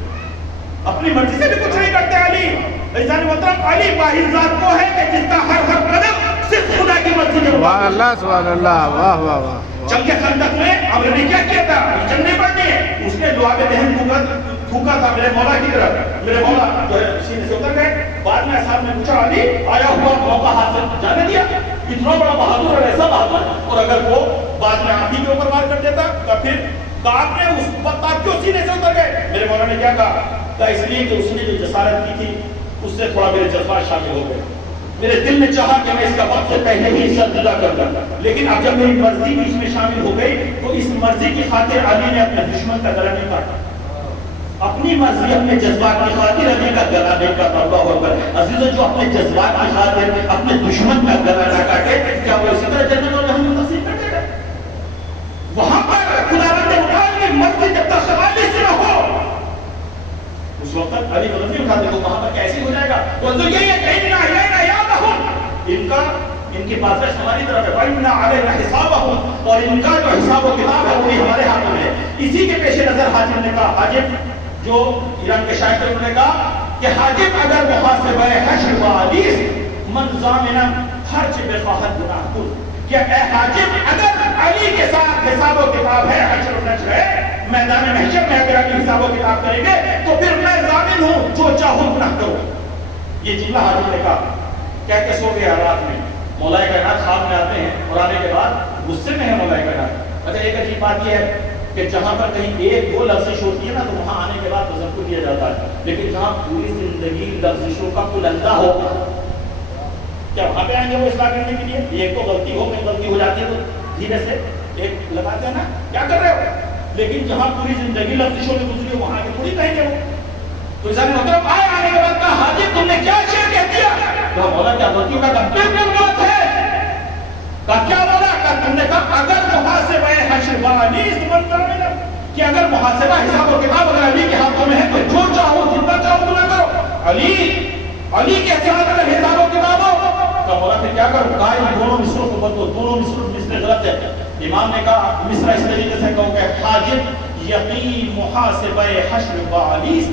اپنی مرضی سے بھی کچھ نہیں کرتے علی۔ عزیزان محترم، علی واحد ذات وہ ہے کہ جس کا ہر قدم صرف خدا کی مرضی کے سبحان اللہ سبحان اللہ، واہ واہ واہ۔ جنگ خندق میں عمر نے کیا کیا تھا؟ جنگ نہیں پڑھنی ہے، اس نے لعاب دہن تھوکا تھا میرے مولا کی طرف، میرے مولا جو ہے سینے سے اتر گئے۔ بعد میں اصحاب نے پوچھا علی آیا ہوا موقع ہاتھ سے جانے دیا، اتنا بڑا بہادر اور ایسا بہادر، اور اگر وہ بعد میں آپ ہی کے اوپر وار کر دیتا تو پھر آپ نے اس وقت آپ کیوں سینے سے اتر گئے؟ میرے مولا نے کیا کہا اس لیے کہ اس نے جو جسارت کی تھی اس سے تھوڑا میرے جذبات شامل ہو گئے، میرے دل نے چاہا کہ میں اس کا وقت سے پہلے ہی سر جدا کر دوں، لیکن اب جب میری مرضی بھی اس میں شامل ہو گئی تو اس مرضی کی خاطر علی نے اپنے دشمن کا گلا نہیں کاٹا، اپنی مرضی اپنے جذبات کی خاطر علی کا گلا نہیں کاٹا۔ اللہ اکبر۔ عزیزو، جو اپنے جذبات کی خاطر اپنے دشمن کا گلا نہ کاٹے، کیا وہ اسی طرح جنت اور جہنم میں تقسیم کر دے گا؟ وہاں پر خداوند متعال کی مرضی جب تک خالی سے نہ ہو اس وقت تک علی غلط نہیں اٹھاتے، تو وہاں پر کیسے ہو جائے گا؟ تو یہ ہے کہ اِنَّا إِلَيْنَا إِيَابَهُمْ، ان کی بازگشت ہماری طرف ہے، وَإِنَّا عَلَيْنَا حِسَابَهُمْ، اور ان کا جو حساب و کتاب ہے وہ ہمارے ہاتھوں میں ہے۔ اسی کے پیش نظر حاجب نے کہا، حاجب جو ایران کے شاعر تھے انہوں نے کہا کہ حاجب اگر محاسبہ حشر باعلیس من ضامن خرچ بخواہت گناہ کن، کہ اے حاجب اگر علی کے ساتھ حساب و کتاب ہے، حشر و نشر ہے، میدان محشر میں اگر علی حساب و کتاب کریں گے تو پھر میں ضامن ہوں، جو چاہوں گناہ کروں۔ یہ جملہ حاجب نے کہا، کہہ کے سو گیا رات میں۔ مولا کائنات خواب میں آتے ہیں اور آنے کے بعد غصے میں ہے مولا کائنات۔ اچھا ایک عجیب بات یہ ہے کہ جہاں پر کہیں ایک دو لفظش ہوتی ہے نا تو وہاں آنے کے بعد تذکر کیا جاتا ہے، لیکن جہاں پوری زندگی لفظشوں کا کلندہ ہو، کیا وہاں پہ آئیں گے وہ اصلاح کرنے کے لیے؟ ایک تو غلطی ہو میں غلطی ہو جاتی ہے تو دھیرے سے ایک لگاتے ہیں نا کیا کر رہے ہو، لیکن جہاں پوری زندگی لفظشوں میں گزری ہو وہاں کے تھوڑی کہیں گے وہ۔ تو اس مطلب آئے آنے کے بعد کہا حاجب تم نے کیا شعر کہہ دیا؟ کہا مولا کیا غلطیوں کا کہا بالکل غلط ہے۔ کہا کیا مولا؟ کہا تم نے کہا اگر محاسبہ حشر باعلیس من ضامن، کہ اگر محاسبہ حساب و کتاب اگر علی کے ہاتھوں میں ہے تو جو چاہو جتنا چاہو تمہیں کرو، علی کے ساتھ اگر حساب و کتاب ہو تو مولا پھر کیا کرو؟ کہا ان دونوں مصروں کو بدلو، دونوں مصر غلط ہے۔ امام نے کہا مصرع اس طریقے سے کہو کہ حاجب یقین محاسبہ حشر باعلیس،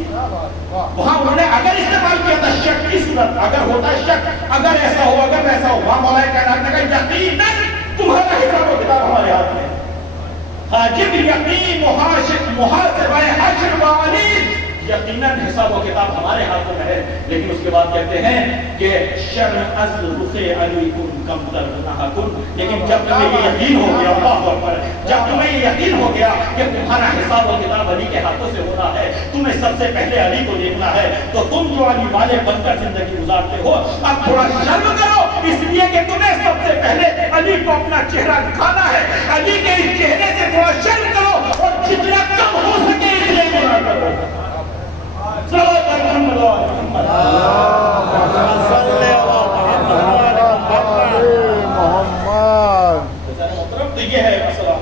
وہاں انہوں نے اگر استعمال کیا تھا شک کی صورت، اگر ہوتا شک اگر ایسا ہو اگر ویسا ہو، وہاں مولا کائنات نے کہا یقیناً تمہارا حساب و کتاب ہمارے ہاتھ میں۔ حاجب یقین محاسبہ حشر باعلیس، یقیناً حساب و کتاب ہمارے ہاتھوں میں ہے، لیکن اس کے بعد کہتے ہیں کہ شرم از رخ علی کن کم تر گناہ کن، لیکن جب تمہیں یہ یقین ہو گیا، اللہ اکبر، جب تمہیں یہ یقین ہو گیا کہ تمہارا حساب و کتاب علی کے ہاتھوں سے ہونا ہے، تمہیں سب سے پہلے علی کو دیکھنا ہے، تو تم جو علی والے بن کر زندگی گزارتے ہو اب تھوڑا شرم کرو، اس لیے کہ تمہیں سب سے پہلے علی کو اپنا چہرہ دکھانا ہے، علی کے اس چہرے سے تھوڑا شرم کرو، اور جتنا کم ہو سکے اتنے گناہ کرو. صلوات محمد و آل محمد. صلی اللہ محمد محمد. محترم تو یہ ہے مسئلہ.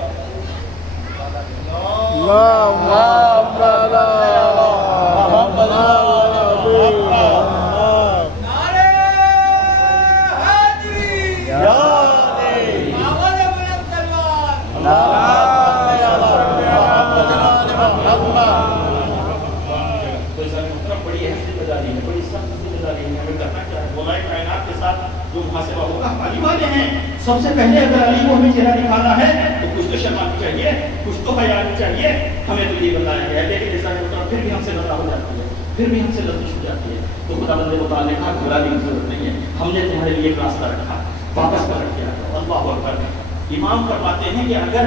سب سے پہلے اگر علی کو ہمیں چہرہ دکھانا ہے تو کچھ تو شرمانی چاہیے, کچھ تو حیا چاہیے. ہمیں تو یہ بتایا گیا ہے, لیکن ایسا پھر بھی ہم سے غلطی ہو جاتی ہے, پھر بھی ہم سے لفظ ہو جاتی ہے. تو خدا بندے مطالعہ نے کہا گھبرانے کی ضرورت نہیں ہے, ہم نے تمہارے لیے ایک راستہ رکھا, واپس پلٹ کے آ جاؤ. اللہ اکبر. امام فرماتے ہیں کہ اگر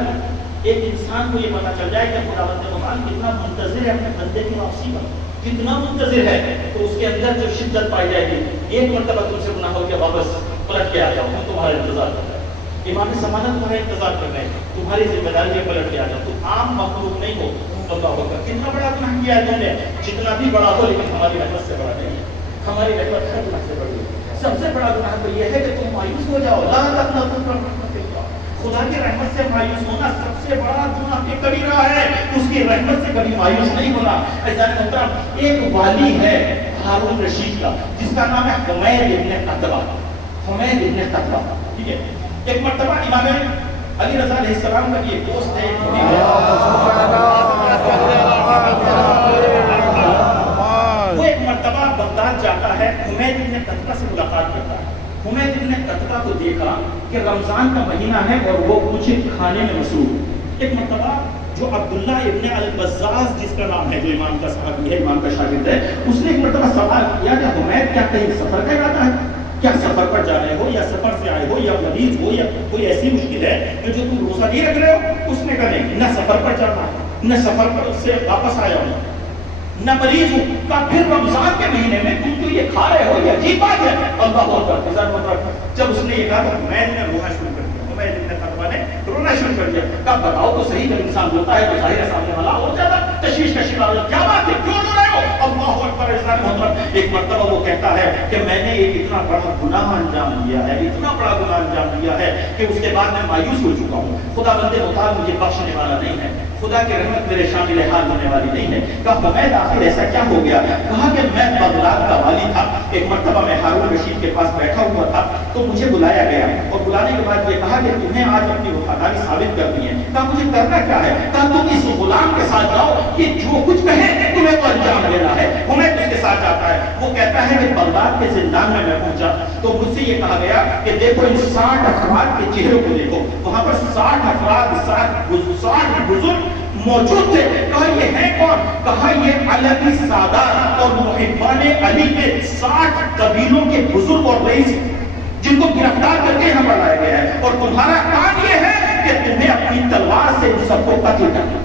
ایک انسان کو یہ پتا چل جائے کہ خدا بندے مطالعہ کتنا منتظر ہے اپنے بندے کی واپسی پر, کتنا منتظر ہے, تو اس کے اندر جو شدت پائی جائے گی. ایک مرتبہ تم سے گناہ ہو کے واپس پلٹ کے آ جاؤ, ہم تمہارا انتظار کر رہے ہیں. امام سماجہ تمہارا انتظار کر رہے ہیں, تمہاری ذمہ داری میں پلٹ کے آ جاؤ. تم عام مخلوق نہیں ہو. اللہ ہوگا کتنا بڑا گناہ کیا ہے تم نے, جتنا بھی بڑا ہو لیکن ہماری رحمت سے بڑا نہیں ہے. ہماری رحمت ہر گناہ سے بڑی ہے. سب سے بڑا گناہ تو یہ ہے کہ تم مایوس ہو جاؤ. لا تقنطوا من رحمت اللہ. خدا کی رحمت سے مایوس ہونا سب سے بڑا گناہ کے کبیرہ ہے. اس کی رحمت سے کبھی مایوس نہیں ہونا. ایسا محترم ایک والی ہے ہارون رشید کا, جس کا نام ہے حمید ابن قتبہ. حمید ابن قتبہ, ٹھیک ہے. ایک مرتبہ امام علی رضا علیہ السلام کا یہ دوست ہے, وہ ایک مرتبہ بغداد جاتا ہے, حمید ابن قتبہ سے ملاقات کرتا ہے. حمید ابن قتبہ کو دیکھا کہ رمضان کا مہینہ ہے اور وہ کچھ کھانے میں مصروف. ایک مرتبہ جو عبداللہ ابن البزاز جس کا نام ہے, جو امام کا صحابی ہے, امام کا شاگرد ہے, اس نے ایک مرتبہ سوال کیا کہ حمید کیا کہیں سفر کا ارادہ ہے, کیا سفر پر جا رہے ہو یا سفر سے آئے ہو یا مریض ہو یا کوئی ایسی مشکل ہے کہ جو تم روزہ نہیں رکھ رہے ہو. اس نے کہا نہیں, نہ سفر پر جانا ہے, نہ سفر پر سے واپس آیا ہوں, نہ مریض ہوں. کہا پھر رمضان کے مہینے میں تم تو یہ کھا رہے ہو, یہ عجیب بات ہے. اللہ اکبر. جب اس نے یہ کہا تو میں نے رونا شروع کر دیا. میں ابن قتبہ نے رونا شروع کر دیا. کہا بتاؤ تو صحیح, جب انسان روتا ہے تو ظاہر سامنے والا اور زیادہ تشویش کا شکار ہوتا ہے. کیا بات ہے, کیوں رو رہے ہو؟ اللہ اکبر. ایک مرتبہ وہ کہتا ہے کہ میں نے ایک اتنا بڑا گناہ انجام دیا ہے, اتنا بڑا گناہ انجام دیا ہے کہ اس کے بعد میں مایوس ہو چکا ہوں. خدا بندے مطالعہ مجھے بخشنے والا نہیں ہے, خدا کی رحمت میرے شامل حال ہونے والی نہیں ہے. کہا حمید آخر ایسا کیا ہو گیا؟ کہا کہ میں بغداد کا والی تھا. ایک مرتبہ میں ہارون رشید کے پاس بیٹھا ہوا تھا تو مجھے بلایا گیا, اور بلانے کے بعد یہ کہا کہ تمہیں آج اپنی وفاداری ثابت کرنی ہے. کہا مجھے کرنا کیا ہے؟ کہا تم اس غلام کے ساتھ جاؤ, یہ جو کچھ کہے تمہیں وہ انجام دینا ہے. حمید اس کے ساتھ جاتا ہے. وہ کہتا ہے کہ بغداد کے زندان میں پہنچا تو مجھ سے یہ کہا گیا کہ دیکھو ان 60 افراد کے چہروں کو دیکھو. وہاں پر 60 افراد 60 بزرگ موجود تھے. کہا یہ ہے کون؟ کہا یہ علوی سادات اور محبان علی کے 60 قبیلوں کے بزرگ اور رئیس جن کو گرفتار کر کے یہاں پر لایا گیا ہے, اور تمہارا کام یہ ہے کہ تمہیں اپنی تلوار سے ان سب کو قتل کرنا.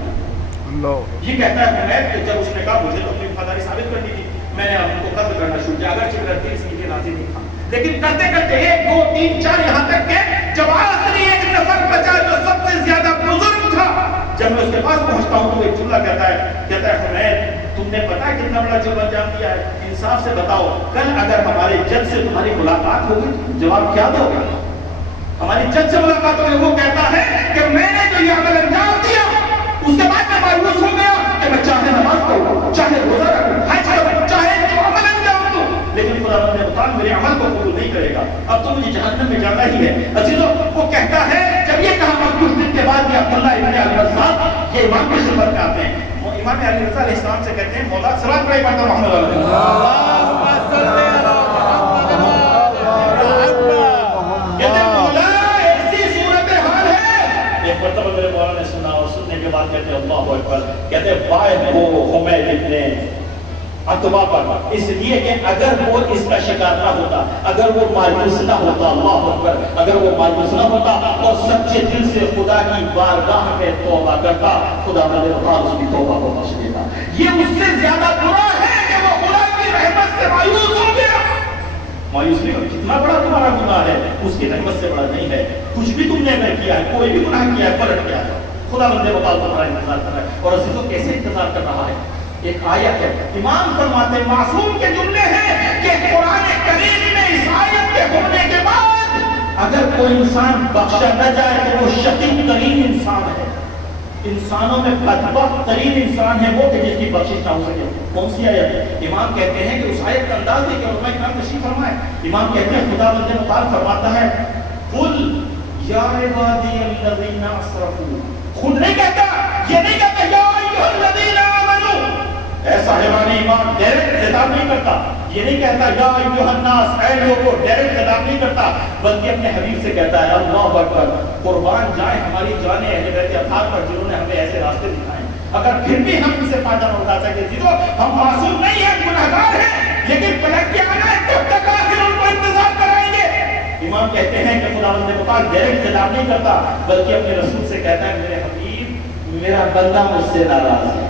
یہ کہتا ہے حمید کہ جب اس نے کہا مجھے تو اپنی وفاداری ثابت کرنی تھی, میں نے ان کو قتل کرنا شروع کیا. اگرچہ میرا دل اس کے لیے راضی نہیں تھا, لیکن کرتے کرتے 1 2 3 4 یہاں تک کہ جب آخری ایک نفر بچا جو سب سے زیادہ بزرگ تھا, جب میں اس کے پاس پہنچتا ہوں تو ایک جملہ کہتا ہے حمید تم نے پتا کتنا بڑا جرم انجام دیا ہے؟ انصاف سے بتاؤ, کل اگر ہمارے جج سے تمہاری ملاقات ہوگی جواب کیا دو گے؟ ہماری جج سے ملاقات ہوگی. وہ کہتا ہے کہ میں نے جو یہ عمل انجام دیا اس کے بعد میں مایوس ہو گیا کہ میں چاہے نماز پڑھوں, چاہے روزہ رکھوں, حج کروں, چاہے جو عمل انجام دوں, لیکن خدا نے بتا میرے عمل کو قبول نہیں کرے گا. اب تو مجھے جہنم میں جانا ہی ہے. عزیزو وہ کہتا ہے جب یہ کہا کچھ دن کے بعد یہ عبداللہ ابن البزاز یہ امام کی خدمت میں آتے ہیں. امام علی رضا علیہ السلام سے کہتے ہیں مولا سلام پڑھے پڑھتا محمد علیہ مرتبہ میرے مولا نے سنا, اور سننے کے بعد کہتے ہیں اللہ اکبر. کہتے ہیں وائے ہو حمید ابن قتبہ پر, اس لیے کہ اگر وہ اس کا شکار نہ ہوتا, اگر وہ مایوس نہ ہوتا, اللہ اکبر, اگر وہ مایوس نہ ہوتا اور سچے دل سے خدا کی بارگاہ میں توبہ کرتا, خدا میرے بعد اس کی توبہ کو بخش دیتا. یہ اس سے زیادہ برا ہے کہ وہ خدا کی رحمت سے مایوس ہو گیا. مایوس نہیں ہو, جتنا بڑا تمہارا گناہ ہے اس کی رحمت سے بڑا نہیں ہے. کچھ بھی تم نے اگر کیا ہے, کوئی بھی گناہ کیا ہے, پلٹ گیا ہے. خدا بندے مطالب تمہارا انتظار کر رہا ہے. اور عزیزوں کیسے انتظار کر رہا ہے؟ ایک آیت ہے، امام فرماتے ہیں معصوم کے جملے ہیں کہ قرآن کریم میں اس آیت کے ہونے کے بعد اگر کوئی انسان بخشا نہ جائے تو وہ شقی ترین انسان ہے. انسانوں میں بدبخت ترین انسان ہے وہ کہ جس کی بخشش نہ ہو سکے. کون سی آیت ہے؟ امام کہتے ہیں کہ اس آیت کا انداز ہے کہ علماء کرام تشریف فرمائے. امام کہتے ہیں خدا بندے مطالب فرماتا ہے قل یا عبادی الذین اسرفوا. خود نہیں کہتا، یہ نہیں کہتا یا ایھا الذین آمنوا، اے صاحبان ایمان، ڈائریکٹ خطاب نہیں کرتا. یہ نہیں کہتا یا ایھا الناس، اے لوگوں، ڈائریکٹ خطاب نہیں کرتا، بلکہ اپنے حبیب سے کہتا ہے اللہ اکبر، قربان جائیں ہماری جانیں اہل بیت اطہار پر جنہوں نے ہمیں ایسے راستے دکھائے. اگر پھر بھی ہم ان سے فائدہ نہ اٹھا سکے جیتو ہم معصوم نہیں ہیں، گنہگار ہیں، لیکن پلٹ کے آنا ہے تب تک آخر ان کو انتظار کرائیں گے. امام کہتے ہیں کہ خداوند مطالب ڈائریکٹ خطاب نہیں کرتا بلکہ اپنے رسول سے کہتا ہے میرے حبیب میرا بندہ مجھ سے ناراض ہے،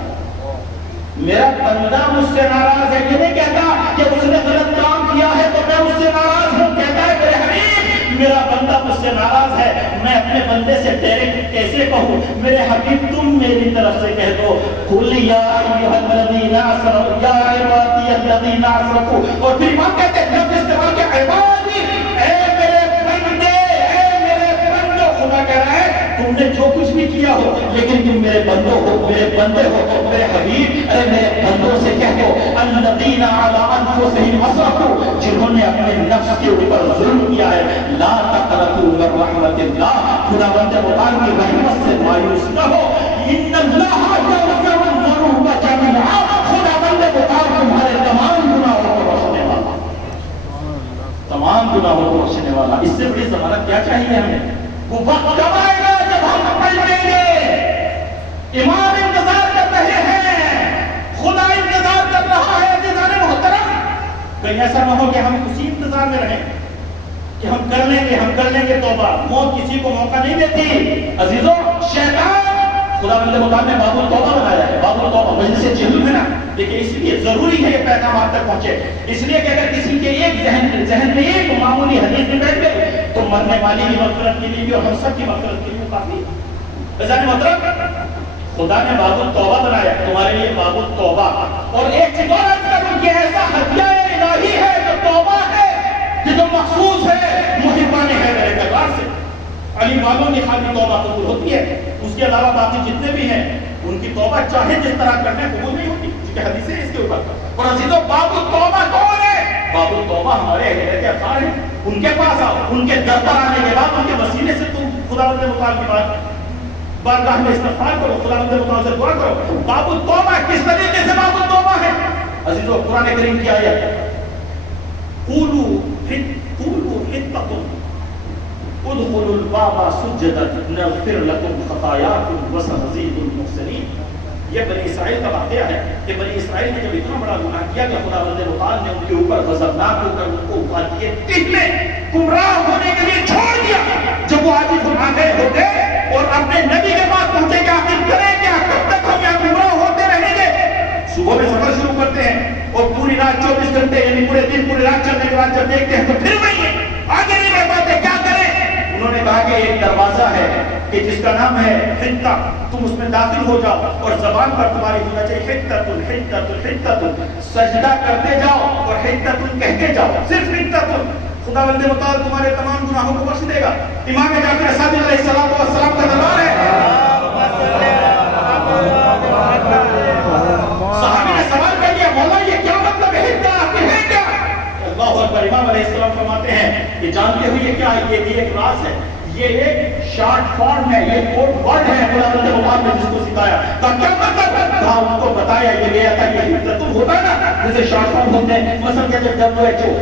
میرا بندہ مجھ سے ناراض ہے. یہ نہیں کہتا کہ اس نے غلط کام کیا ہے تو میں اس سے ناراض ہوں. کہتا ہے میرے حبیب میرا بندہ مجھ سے ناراض ہے، میں اپنے بندے سے ڈائریکٹ کیسے کہوں؟ میرے حبیب تم میری طرف سے کہہ دو قل یا ایھا الذین اسرفوا یا عبادی الذین اسرفوا. اور پھر امام کہتے ہیں لفظ استعمال کیا؟ عبادی، اے میرے بندے، اے میرے بندو. خدا کہہ رہا ہے تم نے جو کچھ بھی کیا ہو لیکن تم میرے بندوں ہو، میرے بندے ہو. میرے حبیب ارے میرے بندوں سے کہہ دو الذین علی انفسہم اسرفوا، جنہوں نے اپنے نفس کے اوپر ظلم کیا ہے، لا تقنطوا من رحمت اللہ، خداوند مطالب کی رحمت سے مایوس نہ ہو. ان اللہ یغفر الذنوب جميعا، خداوند مطالب تمہارے تمام گناہوں کو بخشنے والا، تمام گناہوں کو بخشنے والا. اس سے بڑی ضمانت کیا چاہیے ہمیں؟ وہ وقت کب آئے گا جب ہم پلٹیں گے. امام انتظار کر رہے ہیں، خدا انتظار کر رہا ہے. عزیزان محترم، کہیں ایسا نہ ہو کہ ہم اسی انتظار میں رہیں کہ ہم کر لیں گے توبہ. موت کسی کو موقع نہیں دیتی. عزیزوں شیطان خدا بندے مطالب نے باب التوبہ بنایا ہے. باب التوبہ مجلس جہل ہے نا، لیکن اس لیے ضروری ہے یہ پیغام آپ تک پہنچے. اس لیے کہ اگر کسی کے ایک ذہن میں ایک معمولی حدیث میں بیٹھ گئے تو مرنے والی کی مغفرت کے لیے بھی اور ہم سب کی مغفرت کے لیے وہ کافی ہے. عزیزان محترم، خدا نے باب التوبہ بنایا تمہارے لیے باب التوبہ. اور ایک چیز اور عرض کروں کہ ایسا ہدیہ الہی ہے جو توبہ ہے کہ جو مخصوص ہے محبان حیدر کرار سے. علی والوں کی خالی توبہ قبول ہوتی ہے، اس کے علاوہ باقی جتنے بھی ہیں ان کی توبہ چاہے جس طرح کرنے قبول نہیں ہوتی، کیونکہ حدیث ہے اس کے اوپر. اور عزیزوں باب التوبہ کون ہے؟ باب التوبہ ہمارے اہل کے افعال ہیں. ان کے پاس آؤ، ان کے در پر آنے کے بعد ان کے وسیلے سے تم خداوند مطالب کی بارگاہ میں استغفار کرو، خداوند مطالب سے دعا کرو. باب التوبہ کس طریقے سے باب التوبہ ہے؟ عزیزوں قرآن کریم کی آیت قولوا حطۃ ادخلوا الباب سجدا نغفر لكم خطاياكم وسنزيد المحسنين. یہ بنی اسرائیل کا واقعہ ہے کہ بنی اسرائیل نے جب اتنا بڑا گناہ کیا کہ خداوند مطالب نے ان کے اوپر غضبناک ہو کر ان کو ابال دیے، ٹکنے گمراہ ہونے کے لیے چھوڑ دیا. جب وہ آج گناہ گئے ہوتے اور اپنے نبی کے پاس پہنچے کہ آخر کریں کیا، کب تک ہم یہاں گمراہ ہوتے رہیں گے؟ صبح میں سفر شروع کرتے ہیں اور پوری رات 24 گھنٹے یعنی پورے دن پوری رات چلنے کے بعد جب دیکھتے ہیں تو پھر وہی آگے نہیں رہ پاتے. کیا کریں؟ انہوں نے کہا کہ ایک دروازہ ہے کہ جس کا نام ہے حطہ، تم اس میں داخل ہو جاؤ اور زبان پر تمہاری ہونا چاہیے حطۃ حطۃ حطۃ، سجدہ کرتے جاؤ اور حطۃ کہتے جاؤ، صرف حطۃ. خداوند مطالب تمہارے تمام گناہوں کو بخش دے گا. امام جعفر صادق علیہ السلام کا دربار ہے. صحابی نے سوال کر لیا مولا یہ کیا مطلب ہے، حطہ آخر ہے کیا؟ اللہ اکبر. امام علیہ السلام فرماتے ہیں کہ جانتے ہوئے کیا ہے، یہ بھی ایک راز ہے، یہ ایک شارٹ فارم ہے، یہ کوڈ ورڈ ہے خداوند مطالب نے جس کو سکھایا. کیا مطلب ہے؟ کہا ان کو بتایا یہ گیا تھا یہ حطۃ ہوتا ہے نا جیسے شارٹ فارم ہوتے ہیں، مثلا کہتے ہیں WHO،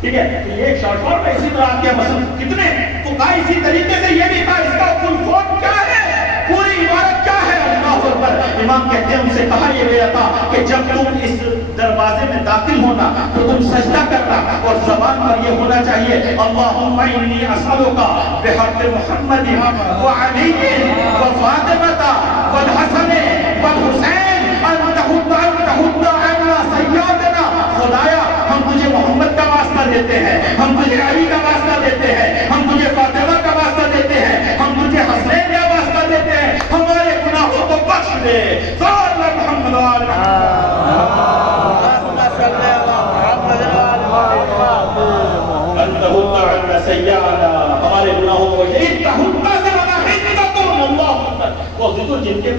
ٹھیک ہے، یہ ایک شارٹ فارم ہے. اسی طرح آپ کیا مثلا کتنے تو کہا اسی طریقے سے یہ بھی کہا اس کا فل فارم کیا ہے، پوری عبارت کیا ہے. اللہ اکبر. امام کہتے ہیں ان سے کہا یہ گیا تھا کہ جب تم اس دروازے میں داخل ہونا تو تم سجدہ کرنا اور زبان پر یہ ہونا چاہیے اللہم انی اسألک بحق محمد وعلی وفاطمہ والحسن والحسین ان تحط عنا سیادنا. خدایا ہم تجھے محمد کا واسطہ دیتے ہیں، ہم تجھے علی کا واسطہ دیتے ہیں، ہم تجھے فاطمہ کا واسطہ دیتے ہیں، ہم تجھے حسنین کا واسطہ دیتے ہیں،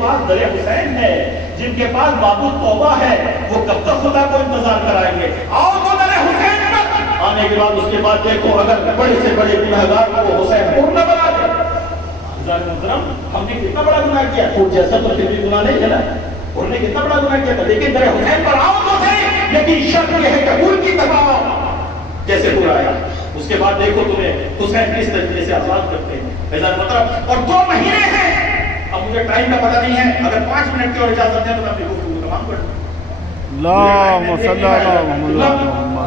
پاس در حسین ہے، جن کے پاس معبود توبہ ہے، وہ کب تک خدا کو انتظار کرائیں گے؟ آؤ تو در حسین پر آنے کے بعد اس کے بعد دیکھو اگر بڑے سے بڑے گنہگار کو حسین پور نہ بنا دے۔ محترم ہم نے کتنا بڑا گناہ کیا؟ خود جیسا تو پھر بھی گناہ نہیں ہے نا، انہوں نے کتنا بڑا گناہ کیا تھا، لیکن در حسین پر آؤ تو صحیح، لیکن شرط یہ ہے کہ ان کی تباہ جیسے پورا آیا۔ اس کے بعد دیکھو تمہیں حسین کس طریقے سے آزاد کرتے ہیں۔ مطلب اور 2 مہینے ہیں، اب مجھے ٹائم کا پتہ نہیں ہے، اگر 5 منٹ کی اور اجازت دیں تو میں اپنی گفتگو تمام کر دوں۔ اللہم صلی اللہ محمد۔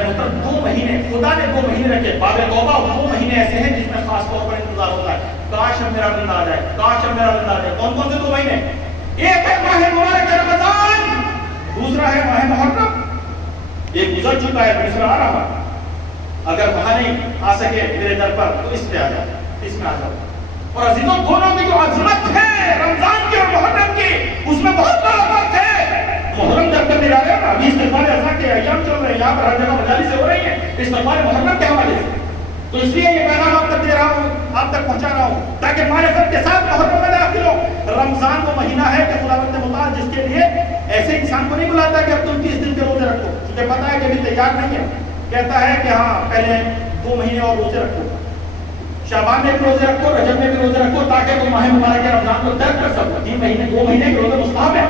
مطلب 2 مہینے خدا نے 2 مہینے رکھے، باب توبہ 2 مہینے ایسے ہیں جس میں خاص طور پر انتظار ہوتا ہے، کاش اب میرا دن آ جائے، کاش اب میرا دن آ جائے۔ کون کون سے 2 مہینے؟ ایک ہے ماہ مبارک رمضان، دوسرا ہے ماہ محرم۔ ایک گزر چکا ہے، دوسرا آ رہا۔ اگر وہاں نہیں آ سکے میرے در پر تو اس پہ آ جاؤ، اس میں آ جاؤ۔ اور عزیزوں دونوں کی جو عظمت ہے رمضان کی اور محرم کی، اس میں بہت بڑا فرق ہے۔ محرم جب تک نکالے نا، ابھی استغفار اذان کے ایام چل رہے ہیں، یہاں پر ہر جگہ مجالس ہو رہی ہیں استغفار محرم کے حوالے سے، تو اس لیے یہ پیغام آپ تک دے رہا ہوں، آپ تک پہنچا رہا ہوں تاکہ معرفت کے ساتھ محرم میں داخل ہو۔ رمضان وہ مہینہ ہے کہ خداوند متعال جس کے لیے ایسے انسان کو نہیں بلاتا کہ اب تم 30 دن کے روزے رکھو، تجھے پتا ہے کہ ابھی تیار نہیں ہے، کہتا ہے کہ ہاں پہلے 2 مہینے اور روزے رکھو، شعبان میں بھی روزے رکھو، رجب میں بھی روزے رکھو، تاکہ تم ماہ مبارک رمضان کو درک کر سکو۔ 2 مہینے کے روزے مستحب ہے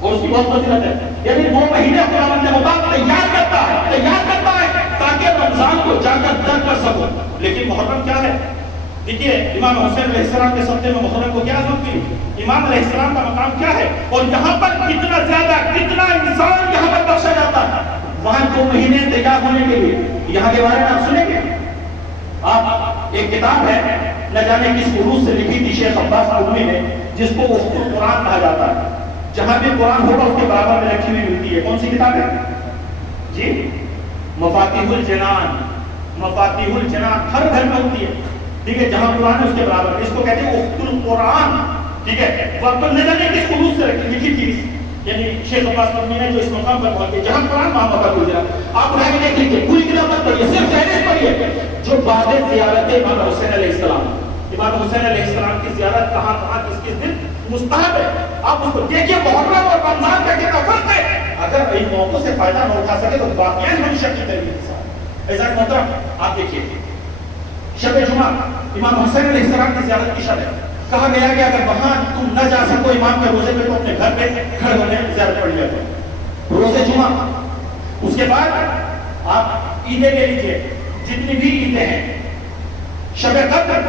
اور اس کی بہت فضیلت ہے، یعنی 2 مہینے خداوند متعال تیار کرتا ہے تاکہ رمضان کو جا کر درک کر سکو۔ لیکن محرم کیا ہے؟ دیکھیے امام حسین علیہ السلام کے صدقے میں محرم کو کیا عظمت تھی، امام علیہ السلام کا مقام کیا ہے، اور یہاں پر کتنا زیادہ کتنا انسان یہاں پر بخشا جاتا ہے۔ وہاں 2 مہینے تیار ہونے کے لیے یہاں کے بارے میں آپ سنیں گے؟ آپ ایک کتاب ہے نہ جانے کس عروج سے لکھی تھی شیخ عباس قمی نے، جس کو اخت القرآن کہا جاتا ہے، جہاں بھی قرآن ہوگا اس کے برابر میں رکھی ہوئی ملتی ہے۔ کون سی کتاب ہے جی؟ مفاتیح الجنان، مفاتیح الجنان ہر گھر میں ہوتی ہے، ٹھیک ہے، جہاں قرآن ہے اس کے برابر، اس کو کہتے ہیں اخت القرآن، ٹھیک ہے، وقت نہ جانے کس عروج سے لکھی تھی، یعنی شیخ عباس قمی نے جو اس مقام پر پہنچے جہاں قرآن وہاں مفاتیح الجنان۔ آپ اٹھا کے دیکھ لیجیے، پوری کتاب مت پڑھیے، صرف فہرست پڑھیے جو بعد زیارت امام حسین علیہ السلام، امام حسین علیہ السلام کی زیارت کہاں کہاں کس کس دن مستحب ہے، آپ اس کو دیکھیے۔ محرم اور رمضان کا کتنا فرق ہے، اگر ان موقعوں سے فائدہ نہ اٹھا سکے تو واقعی ہمیشہ کی طریقے کے ساتھ ایسا محترم آپ دیکھیے شب جمعہ امام حسین علیہ السلام کی زیارت کی شب ہے، کہا گیا کہ اگر وہاں تم نہ جا سکو امام کے روزے میں تو اپنے گھر پہ کھڑے ہونے زیارت پڑھ لیا کرو روزے جمعہ۔ اس کے بعد آپ عیدیں لے لیجیے، جتنی بھی عیدیں ہیں، شب قدر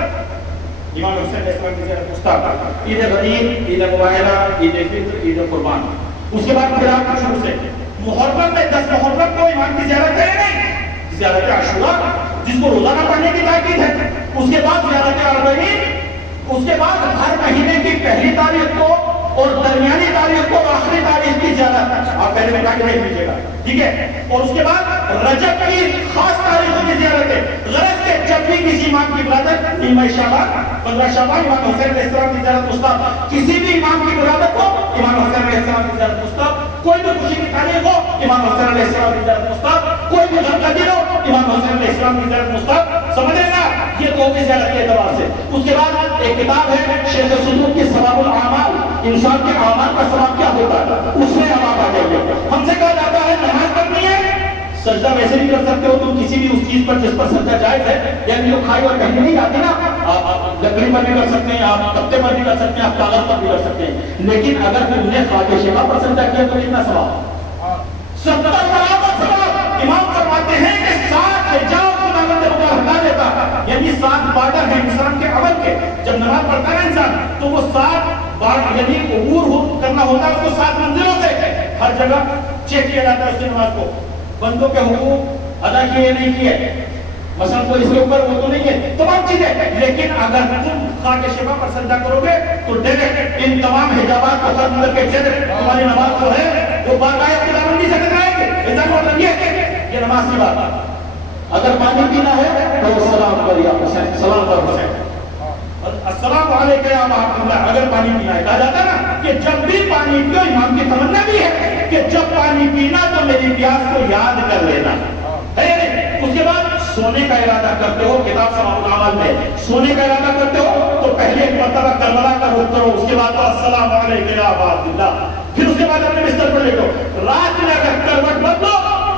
امام حسین علیہ السلام کی زیارت مستحب، عید غدیر، عید مباہلہ، عید فطر، عید قربان۔ اس کے بعد پھر آپ شروع سے محرم میں 10 محرم کو امام کی زیارت ہے نہیں، زیارت عاشورہ جس کو روزانہ پڑھنے کی تاکید ہے، اس کے بعد زیارت اربعین، اس کے بعد ہر مہینے کی پہلی تاریخ کو اور درمیانی تاریخ کو اور آخری تاریخ کی زیارت آپ پہلے بتا کے دیکھ لیجیے گا، ٹھیک ہے، اور اس کے بعد رجب کی خاص تاریخوں کی زیارت ہے، غرض کے جب بھی کسی امام کی ولادت، نیمہ شعبان 15 شعبان امام حسین علیہ السلام کی زیارت مستحب، کسی بھی امام کی ولادت ہو امام حسین علیہ السلام کی زیارت مستحب، کوئی بھی خوشی کی تاریخ ہو امام حسین علیہ السلام کی زیارت مستحب، کوئی بھی غم کا دن ہو امام حسین علیہ السلام کی زیارت مستحب، سمجھ رہے نا؟ یہ تو کی زیارت کے اعتبار سے۔ اس کے بعد ایک کتاب ہے شیخ صدوق کی ثواب الاعمال، انسان کے اعمال کا ثواب کیا ہوتا ہے، اس میں اب آپ آ جائیے۔ ہم سے کہا جاتا ہے نماز پڑھنی ہے، سجدہ ویسے بھی کر سکتے ہو تم کسی بھی اس چیز پر جس پر سجدہ جائز ہے، یعنی جو کھائی اور کہیں نہیں جاتی نا، آپ لکڑی پر بھی کر سکتے ہیں، آپ تختے پر بھی کر سکتے ہیں، آپ کاغذ پر بھی کر سکتے ہیں، لیکن اگر تم نے خاک شفا پر سجدہ کیا تو کتنا ثواب؟ 70 برابر ثواب۔ امام فرماتے ہیں کہ 7 حجاب خداوند متعال ہٹا دیتا ہے، یعنی 7 بارڈر ہیں انسان کے عمل کے، جب نماز پڑھتا ہے انسان تو وہ 7 بارڈر یعنی عبور کرنا ہوتا ہے اس کو 7 منزلوں سے، ہر جگہ چیک کیا جاتا ہے اس کی نماز کو، بندوں کے حقوق ادا کیے نہیں کیے، مثلا کوئی اس کے اوپر وہ تو نہیں ہے، تمام چیزیں، لیکن اگر تم خاک شفا پر سجدہ کرو گے تو ڈائریکٹ ان تمام حجابات کو ختم کر کے تمہاری نماز جو ہے وہ باقاعدہ خداوندی سے ٹکرائیں گے۔ اس کا مطلب یہ نماز کی بات ہے۔ اگر پانی پینا ہے تو سلام پر یا حسین، سلام پر حسین، السلام علیکم یا محمد اللہ، اگر پانی پینا ہے، کہا جاتا ہے نا کہ جب بھی پانی پیو، امام کی تمنا بھی ہے کہ جب پانی پینا تو میری پیاس کو یاد کر لینا ہے۔ اس کے بعد سونے کا ارادہ کرتے ہو، کتاب سماعت العمل میں سونے کا ارادہ کرتے ہو تو پہلے ایک مرتبہ کربلا کا رخ کرو، اس کے بعد تو السلام علیکم یا ابا عبداللہ، پھر اس کے بعد اپنے بستر پر لیٹو۔ رات میں اگر کروٹ بدلو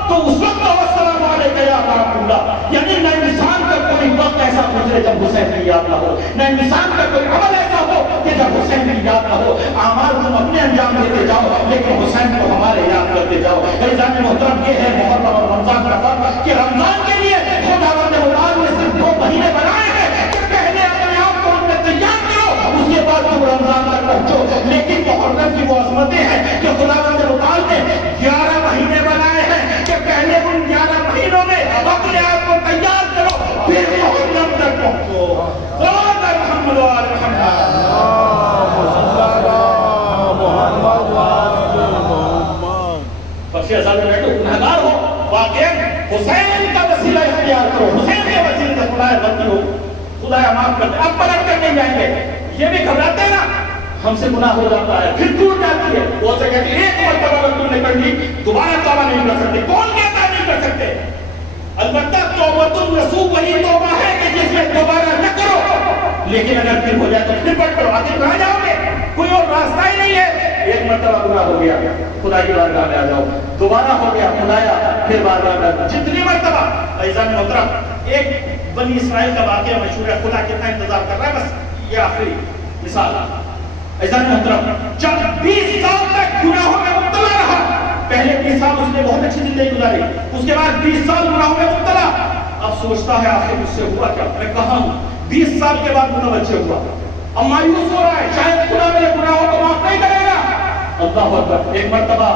تو اس وقت السلام علیکم یا ابا عبداللہ، یعنی نہ انسان کا کوئی وقت ایسا گزرے جب حسین کی یاد نہ ہو، نہ انسان کا کوئی عمل ایسا ہو کہ جب حسین کی یاد نہ ہو۔ اعمال تم اپنے انجام دیتے جاؤ لیکن حسین کو ہمارے یاد کرتے جاؤ۔ عزیزان محترم، یہ ہے محرم اور رمضان کا فرق کہ رمضان کے لیے خداوند متعال نے صرف 2 مہینے بنائے ہیں کہ پہلے اپنے آپ کو ان میں تیار کرو، اس کے بعد تم رمضان تک پہنچو۔ لیکن محرم کی وہ عظمتیں ہیں کہ خداوند متعال نے 11 مہینے بنائے ہیں کہ پہلے ان 11 مہینوں میں اپنے آپ کو تیار کرو، پھر محرم تک پہنچو۔ محمد و آل محمد۔ فرش ازل میں بیٹھو، گنہگار ہو، واقعا حسین کا وسیلہ اختیار کرو، حسین کے وسیلے سے خدا غلطی ہو، خدا معاف کر دے۔ اب پلٹ کر نہیں جائیں گے، یہ بھی گھبراتے ہیں نا، ہم سے گناہ ہو جاتا ہے پھر ٹوٹ جاتی ہے، وہ سے کہتے ہیں ایک مرتبہ اگر تم نے کر لی دوبارہ توبہ نہیں کر سکتے۔ کون کہتا ہے نہیں کر سکتے؟ البتہ توبۃ النصوح وہی توبہ ہے کہ جس میں دوبارہ نہ کرو، لیکن اگر پھر ہو جائے تو پھر پلٹ کرو، آگے کہاں جاؤ گے؟ کوئی اور راستہ ہی نہیں ہے۔ ایک مرتبہ گناہ ہو گیا، خدا کی بارگاہ میں آ جاؤ، دوبارہ ہو گیا، خدایا پھر بارگاہ میں آ جاؤ، جتنی مرتبہ۔ عزیزان محترم، ایک بنی اسرائیل کا واقعہ مشہور ہے، خدا کتنا انتظار کر رہا ہے، بس یہ آخری مثال۔ عزیزان محترم، جب 20 سال تک گناہوں میں مبتلا رہا، پہلے 20 سال اس نے بہت اچھی زندگی گزاری، اس کے بعد 20 سال گناہوں میں مبتلا، اب سوچتا ہے آخر مجھ سے ہوا کیا، میں کہاں ہوں؟ 20 سال کے بعد متوجہ ہوا، اب مایوس ہو رہا ہے، شاید خدا میرے گناہوں کو معاف نہیں کرے گا۔ اللہ اکبر، ایک مرتبہ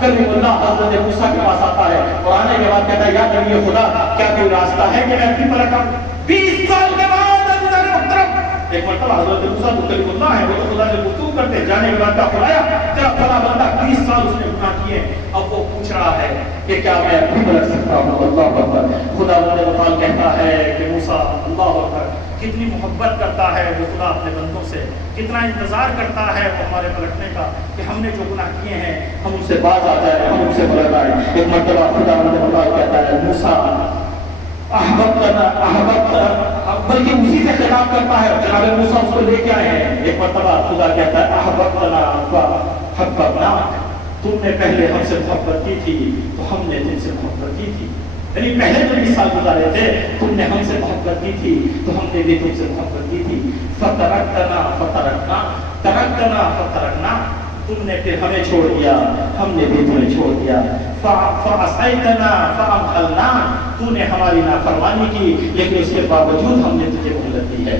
کلیم اللہ حضرت موسیٰ کے پاس آتا ہے اور آنے کے بعد کہتا ہے یا نبی خدا، کیا کوئی راستہ ہے کہ میں اپنی پلٹ آؤں؟ 20 سال کے بعد عزیزان محترم ایک مرتبہ حضرت موسیٰ تو کلیم اللہ ہے، وہ تو خدا سے گفتگو کرتے، جانے کے بعد کیا خدایا تیرا فلاں بندہ 20 سال اس نے گناہ کیے، اب وہ پوچھ رہا ہے کہ کیا میں اپنی پلٹ سکتا ہوں؟ اللہ اکبر، خدا متعال کہتا ہے کہ موسیٰ، اللہ اکبر، کتنی محبت کرتا ہے وہ خدا اپنے بندوں سے، کتنا انتظار کرتا ہے وہ ہمارے پلٹنے کا کہ ہم نے جو گناہ کیے ہیں ہم ان سے باز آ جائیں، ہم ان سے پلٹ آئیں۔ ایک مرتبہ خدا متعال کہتا ہے موسیٰ بلکہ اسی سے خطاب کرتا ہے، جناب موسیٰ اس کو لے کے آئے ہیں۔ ایک مرتبہ خدا کہتا ہے احببتنا فحببناک، تم نے پہلے ہم سے محبت کی تھی تو ہم نے تم سے محبت کی تھی، یعنی پہلے جو 20 سال گزارے تھے تم نے ہم سے محبت کی تھی تو ہم نے بھی تم سے محبت کی تھی۔ فترکتنا فترکنا، ترکتنا فترکنا، تم نے پھر ہمیں چھوڑ دیا ہم نے بھی تمہیں چھوڑ دیا۔ فعصیتنا فامہلنا، تو نے ہماری نافرمانی کی لیکن اس کے باوجود ہم نے تجھے مہلت دی ہے،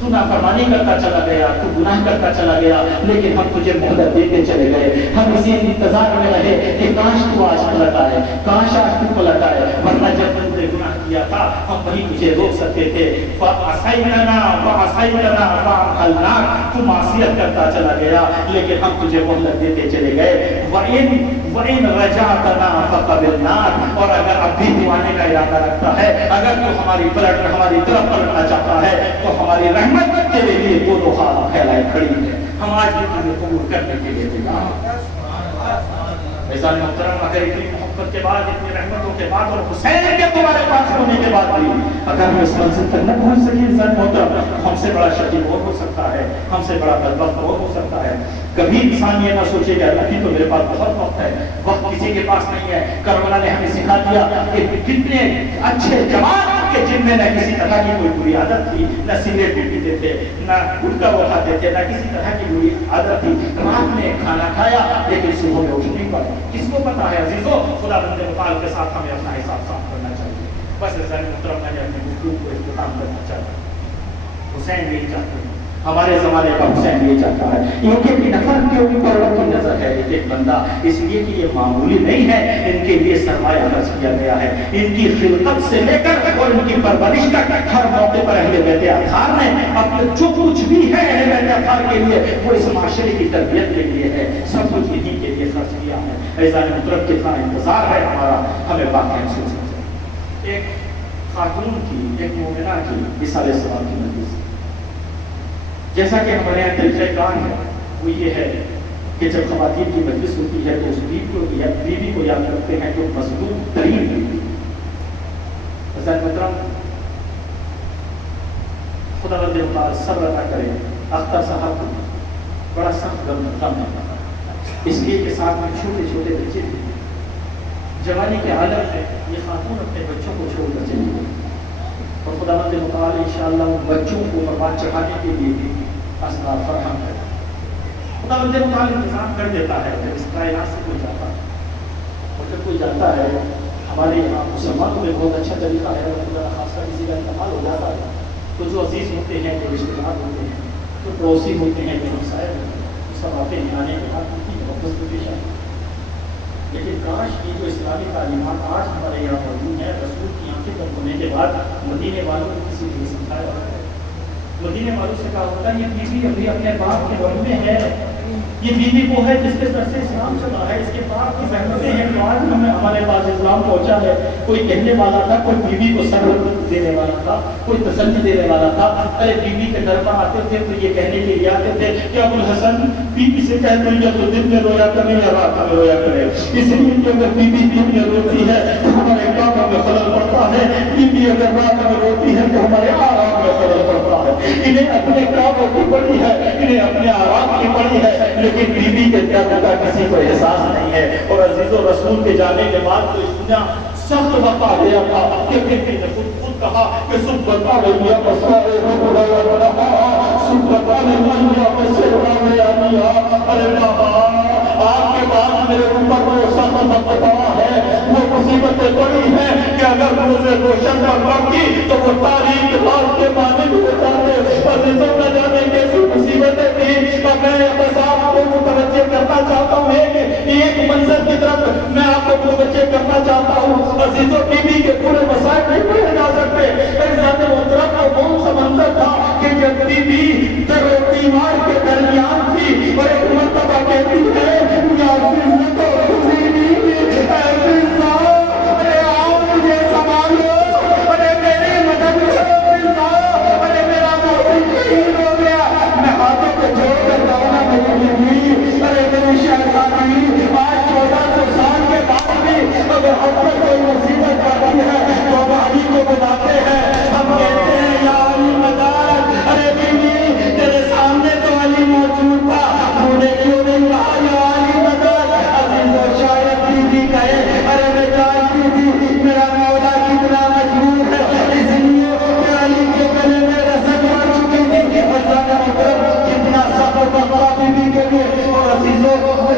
تو نافرمانی کرتا چلا گیا، تو گناہ کرتا چلا گیا لیکن ہم تجھے مہلت دیتے چلے گئے، ہم اسی انتظار میں رہے کہ کاش تو آج پلٹ آئے، کاش آج تو پلٹ آئے، ورنہ جب تم نے گناہ کیا تھا ہم وہیں تجھے روک سکتے تھے۔ فعصیتنا فعصیتنا فامہلنا، تو معصیت کرتا چلا گیا لیکن ہم تجھے مہلت دیتے چلے گئے۔ وَإِن رَجَعْتَنَا فَقَبِلْنَاكَ، اور اگر اب بھی تو آنے کا ارادہ رکھتا ہے، اگر تو ہماری طرف پلٹنا چاہتا ہے تو ہماری رحمت تیرے لیے دونوں ہاتھ پھیلائے کھڑی ہے، ہم آج بھی تجھے قبول کرنے کے لیے تیار۔ ایسا محترم، اگر اتنی محبت کے بعد، اتنی رحمتوں کے بعد اور حسین کے تمہارے پاس ہونے کے بعد بھی اگر ہم اس منزل تک نہ پہنچ سکے انسان محترم، ہم سے بڑا شکیب اور ہو سکتا ہے، ہم سے بڑا بدبخت اور ہو سکتا ہے۔ کبھی انسان یہ نہ سوچے کہ اللہ کی تو میرے پاس بہت وقت ہے، وقت کسی کے پاس نہیں ہے۔ کربلا نے ہمیں سکھا دیا کہ کتنے اچھے جوان کہ جن میں نہ کسی طرح کی کوئی بری عادت تھی، نہ سگریٹ بھی پیتے تھے، نہ گٹکا وہ کھاتے تھے، نہ کسی طرح کی بری عادت تھی، رات میں کھانا کھایا لیکن صبح میں اٹھ نہیں پائے۔ کس کو پتا ہے عزیزو، خدا بندے متعال کے ساتھ ہمیں اپنا حساب صاف کرنا چاہیے۔ بس عزیزان محترم، میں نے اپنی گفتگو کو اختتام کرنا چاہتا ہوں۔ حسین یہی چاہتے ہیں، ہمارے زمانے کا حسین یہ چاہتا ہے، کیونکہ ان کی نفرت کے اوپر ان کی نظر ہے ایک ایک بندہ، اس لیے کہ یہ معمولی نہیں ہے، ان کے لیے سرمایہ خرچ کیا گیا ہے، ان کی خلقت سے لے کر اور ان کی پرورش تک ہر موقع پر اہل بیت اطہار نے اپنے جو کچھ بھی ہے اہل بیت اطہار کے لیے وہ اس معاشرے کی تربیت کے لیے ہے، سب کچھ انہی کے لیے خرچ کیا ہے۔ عزیزان محترم، کتنا انتظار ہے ہمارا، ہمیں واقعی محسوس ہوتا ہے۔ ایک خاتون کی، ایک مومنہ کی عیسیٰ علیہ السلام کی مجلس، جیسا کہ ہمارے یہاں طریقہ کار ہے وہ یہ ہے کہ جب خواتین کی مجلس ہوتی ہے تو اس بیوی کو یاد رکھتے ہیں جو مظلوم ترین بیوی، حضرت محترم خدا بند مطالعہ صبر عطا کرے، اختر صاحب بڑا سخت غم ہے، اس لیے کہ ساتھ میں چھوٹے چھوٹے بچے تھے، جوانی کے عالم ہے، یہ خاتون اپنے بچوں کو چھوڑ کر چلی گئی، اور خدا بند مطالعہ انشاءاللہ ان بچوں کو قربان چڑھانے کے لیے بھی اسباب فراہم کرے۔ خدا بند مطالعہ انتظام کر دیتا ہے جب اس کائنات سے کوئی جاتا ہے، اور جب کوئی جاتا ہے، ہمارے یہاں مسلمانوں میں بہت اچھا طریقہ ہے، خدا خاص کر کسی کا انتقال ہو جاتا ہے تو جو عزیز ہوتے ہیں، جو رشتے دار ہوتے ہیں، جو پڑوسی ہوتے ہیں، جو ہمسائے ہوتے ہیں، وہ سب آتے ہیں، آنے کے بعد ان کی محبت کو پیش آتی ہے۔ لیکن کاش یہ جو اسلامی تعلیمات آج ہمارے یہاں موجود ہیں، رسول کی آنکھیں بند ہونے کے بعد مدینے والوں کو کسی نے سمجھایا ہوتا ہے، مدینے والوں سے کہا ہوتا ہے یہ بیوی ابھی اپنے باپ کے غم میں ہے، یہ بیوی وہ ہے جس کے سر سے اسلام چلا ہے، اس کے باپ کی زحمتیں ہیں جو آج ہمارے پاس اسلام پہنچا ہے۔ کوئی کہنے والا تھا، کوئی بیوی کو سر دینے والا تھا، کوئی تسلی دینے والا تھا، ارے بیوی کے گھر پر آتے تھے تو یہ کہنے کے لیے آتے تھے کہ ابو الحسن بیوی سے کہتے ہیں تو دن میں رویا کرے یا رات میں رویا کرے، اس لیے کہ اگر بیوی دن میں روتی ہے تو ہمارے کاموں میں خلل پڑتا ہے، بیوی اگر رات میں روتی ہے تو ہمارے آرام میں خلل پڑتا ہے۔ انہیں اپنے کاموں کی پڑی ہے، انہیں اپنے آرام کی پڑی ہے، لیکن بیوی کے درد کا کسی کو احساس نہیں ہے۔ اور عزیز و رسول کے جانے کے بعد تو اس دنیا سخت وقت آ گیا تھا کہ پھر خود کہا کہ سب بتا رہی ہے مسائل سب بتا رہی ہے ارے بابا آپ کے بعد میرے اوپر وہ سخت وقت آ ہے، وہ مصیبتیں بڑی ہیں کہ اگر مجھے روشن پر پڑتی تو وہ تاریخ بات کے معنی بھی بتاتے، عزیزوں نہ جانے کیسی مصیبتیں تھیں۔ میں بس آپ کو متوجہ کرنا چاہتا ہوں ایک منظر کی طرف میں آپ کو متوجہ کرنا چاہتا ہوں۔ عزیزوں بیوی کے پورے مسائل نہیں پڑھے جا سکتے، ذات محترم کا کون سا منظر تھا کہ جب بیوی دیوار کے درمیان تھی اور ایک مرتبہ کہتی ہے یا عزت و خوشی ارے آؤ مجھے سنبھالو، ارے میری مدد کرو، ارے میرا موسم شہید ہو گیا، میں ہاتھوں کو چھوڑ کر دوڑنا میری بیوی، ارے میری شہزادی آج 1400 سال کے بعد بھی اگر ہم پر کوئی مصیبت پڑتی ہے تو ہم علی کو بلاتے ہیں، ہم کہتے ہیں یا علی مدد، ارے بیوی تیرے سامنے تو علی موجود تھا، تو نے کیوں نہیں کہا یا علی مدد؟ عزیز و شاید بیوی کہے ارے میں جانتی تھی میرا مولا کتنا مجبور ہے، اس لیے کہ علی کے گلے میں رسد پڑ چکی تھی، اللہ نے مطلب کتنا سخت وقت بیوی کے لیے۔ اور عزیزوں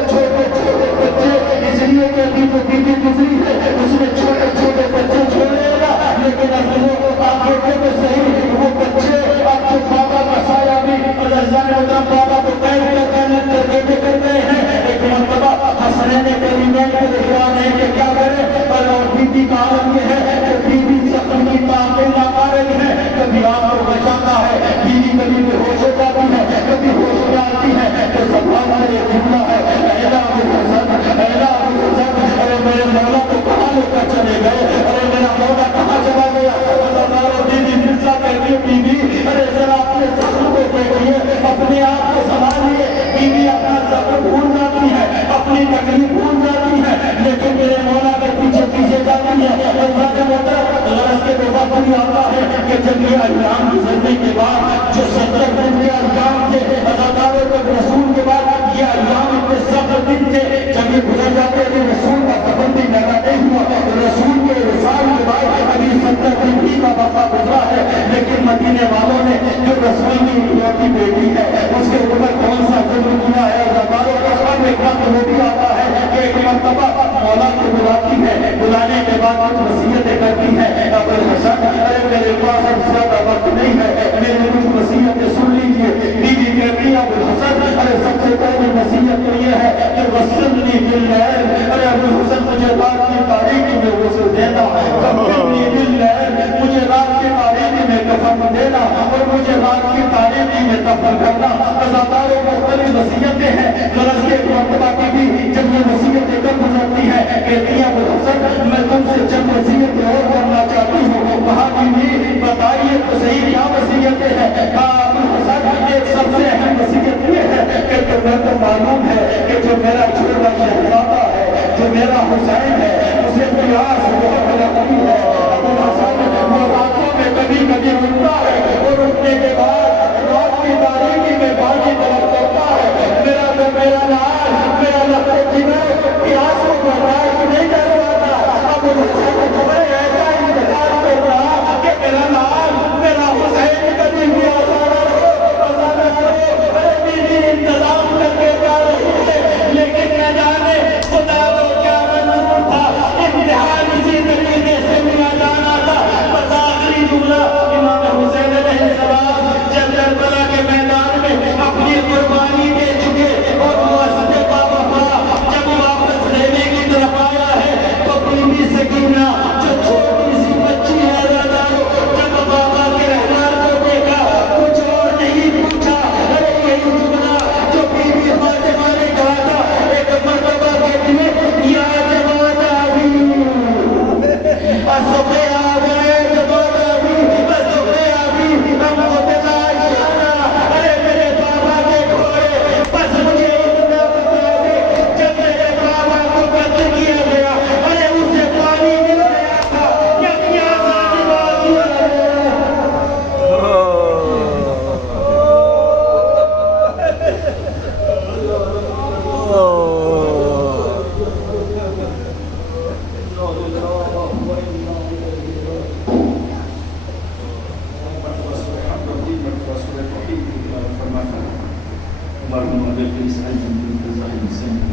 چھوٹے چھوٹے بچے اس لیے کہ ابھی تو بیوی گزری ہے اس میں چھوٹے چھوٹے بچے چھوڑے گا، لیکن عزیزوں آپ دیکھیں تو صحیح وہ بچے آپ کے بابا کا سایہ بھی اللہ نے مطلب بابا کو قید کر محنت کر کے کرتے ہیں۔ ایک مرتبہ حسنین کریمین کو دکھوان ہے کہ کیا کرے، اور بیوی کا عالم یہ ہے کہ بیوی زخم کی تعمیل نہ پا رہی ہے، کبھی آپ کو بچاتا ہے، بیوی کبھی بے ہوش ہو جاتی ہے، کبھی ہوش میں آتی ہے تو سبحان اللہ یہ جملہ ہے اے ابو الحسن، اے ابو الحسن، ارے میرے مولا کو کہاں لے کر چلے گئے، ارے میرا مولا کہاں چلا گیا؟ اللہ بیوی مرزا کہتی ہے بیوی ارے ذرا اپنے زخم کو دیکھیے، اپنے آپ کو سنبھالیے۔ بیوی اپنا زخم بھول جاتی ہے، اپنی تکلیف بھول جاتی ہے، لیکن میرے مولا کے پیچھے پیچھے جاتی ہے۔ اللہ کے محترم غرض کے وقت بھی آتا ہے کہ جب یہ ایام گزرنے کے بعد جو 70 دن کے ایام تھے ازاداروں کے رسول کے بعد یہ ایام اتنے سخت دن تھے، جب یہ گزر جاتے تھے رسول کا دفن بھی لگا نہیں ہوا، رسول کے وصال کے بعد ابھی 70 دن ہی کا وقت گزرا ہے، لیکن مدینے والوں نے جو رسول کی اکلوتی بیٹی ہے اس کے اوپر کون سا ظلم کیا ہے ازاداروں کا؟ اب ایک وقت وہ بھی آتا ہے کہ ایک مرتبہ مولا کو بلاتی ہے، بلانے کے بعد کچھ وصیتیں کرتی ہے، ابو الحسن ارے میرے پاس اب زیادہ وقت نہیں ہے، میری کچھ وصیتیں سن لیجیے۔ بیوی کہتی ہے ابو الحسن ارے سب سے پہلی وصیت تو یہ ہے کہ وصلنی باللیل، ارے ابو الحسن مجھے رات کی تاریکی میں غسل دینا، کفنی باللیل، مجھے رات کی تاریکی میں کفن دینا اور مجھے رات کی تاریکی میں دفن کرنا۔ ازاداروں مختلف وصیتیں ہیں، غرض کے مرتبہ کی بھی جب یہ وصیتیں کر گزرتی ہیں کہتی ہے ابو الحسن میں تم سے چند وصیتیں اور کرنا چاہتی ہوں۔ کہا بیوی بتائیے تو صحیح کیا وصیتیں ہیں؟ کہا ابو الحسن ایک سب سے اہم وصیت یہ ہے کہ تمہیں تو معلوم ہے کہ جو میرا چھوٹا شہزادہ ہے، جو میرا حسین ہے، اسے پیاس بہت لگتی ہے۔ ابو الحسن اللهم بارك في سعيد بن زاهد حسين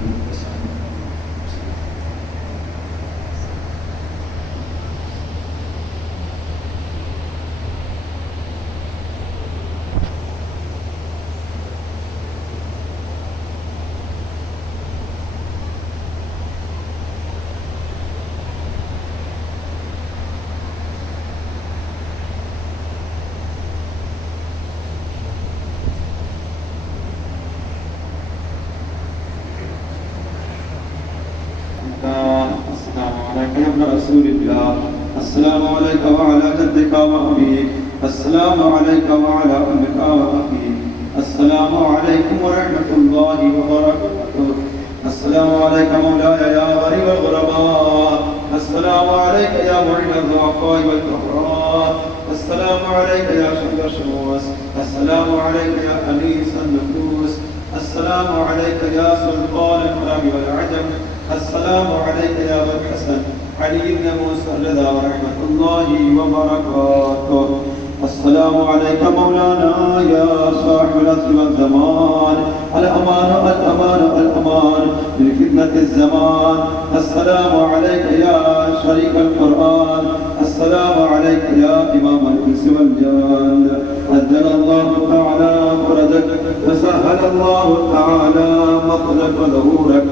رسول الله. السلام عليك وعلى جدك وأبيك. السلام عليك وعلى أمك وأخيك. السلام عليكم ورحمة الله وبركاته. السلام عليك مولاي يا غريب الغرباء. السلام عليك يا معين الضعفاء والفقراء. السلام عليك يا شمس الشموس. السلام عليك يا أنيس النفوس. السلام عليك يا سلطان العرب والعجم. السلام عليك يا أبا الحسن علي بن موسى الرضا ورحمة الله وبركاته. السلام عليك مولانا يا صاحب العصر والزمان. الأمان الأمان الأمان لفتنة الزمان. السلام عليك يا شريك القرآن. السلام عليك يا إمام الإنس والجان. أذن الله تعالى فرجك وسهل الله تعالى مطلب ظهورك.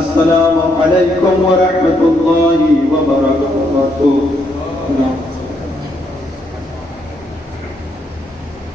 السلام عليكم ورحمة الله وبركاته.